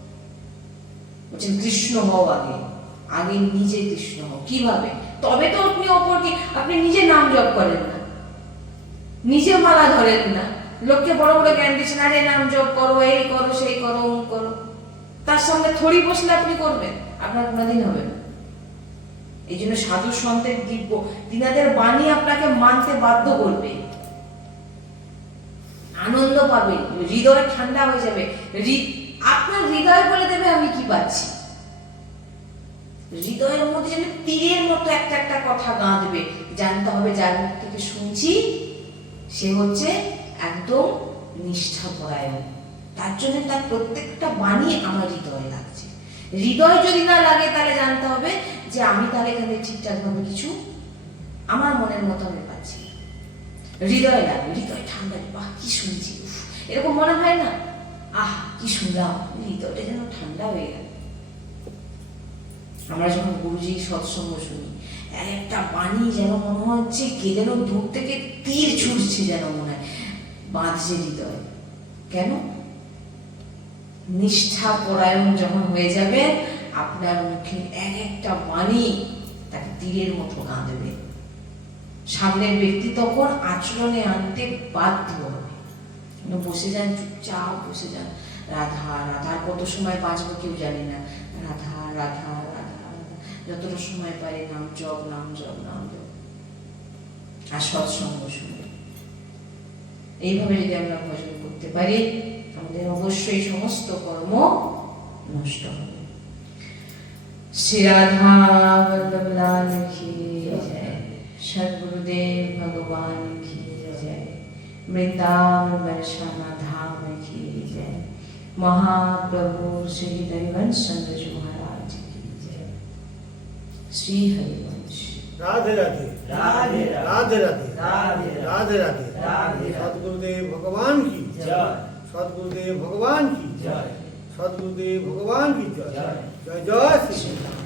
বলছেন কৃষ্ণ হও আগে, আগে নিজে কৃষ্ণ হও। কিভাবে? তবে তো আপনি অপরকে, আপনি নিজে নাম জপ করেন না, নিজে মালা ধরেন না, লোককে বড় বড় জ্ঞান দিচ্ছেন, আরে নাম জপ করো, এই করো, সেই করো, অমুক করো, তার সঙ্গে থড়ি বসলে আপনি করবেন? আপনার কোনোদিন হবে না। এই জন্য সাধু সন্তের দিব্য তিনাদের বাণী আপনাকে মানতে বাধ্য করবে, আনন্দ পাবে, হৃদয় ঠান্ডা হয়ে যাবে, আপনার হৃদয় বলে দেবে আমি কি পাচ্ছি। হৃদয়ের মধ্যে যেন তীরের মতো একটা একটা কথা গাঁথবে, জানতে হবে যার মুখ থেকে শুনছি সে হচ্ছে একদম নিষ্ঠাপরায়ণ, তার জন্য তার প্রত্যেকটা বাণী আমার হৃদয়ে লাগছে। হৃদয় যদি না লাগে তাহলে জানতে হবে যে আমি তাহলে এখানে ঠিকঠাক ভাবে কিছু আমার মনের মতো আমি পাচ্ছি। হৃদয় লাগবে, হৃদয় ঠান্ডা, বাহ কি শুনছি, এরকম মনে হয় না? আহ কি শুনলাম, হৃদয়টা যেন ঠান্ডা হয়ে গেল। আমরা যখন গুরুজি সৎসঙ্গ শুনি, একটা বাণী যেন মনে হচ্ছে কে যেন দূর থেকে তীর ছুটছে, যেন মনে হয় বাঁধছে হৃদয়। কেন? নিষ্ঠা পরায়ণ যখন হয়ে যাবে, আপনার মুখে এক একটা বাণী তাকে তীরের মতো গাঁথবে। সামনের ব্যক্তি তখন আচরণে আনতে বাধ্য হবে। বসে যান, চুপচাপ বসে যান, রাধা রাধা, কত সময় বাঁচবো কেউ জানি না, রাধা রাধা রাধা, যতটা সময় পারে নাম জপ, নাম জপ, নাম জপ, আর সৎসঙ্গ শুনে। এইভাবে যদি আমরা ভজন করতে পারি, আমাদের অবশ্যই সমস্ত কর্ম নষ্ট হবে। শ্রী রাধা বল্লভ লাল কি জয়, सद्गुरुदेव भगवान की जय, वृंदावन बरसाना धाम की जय, महाप्रभु श्री हरिवंश जी महाराज की जय। श्री हरिवंश। राधे राधे राधे राधे राधे राधे राधे राधे राधे सद्गुरुदेव भगवान की जय, सद्गुरुदेव भगवान की जय, सद्गुरुदेव भगवान की जय। जय। जय जय श्री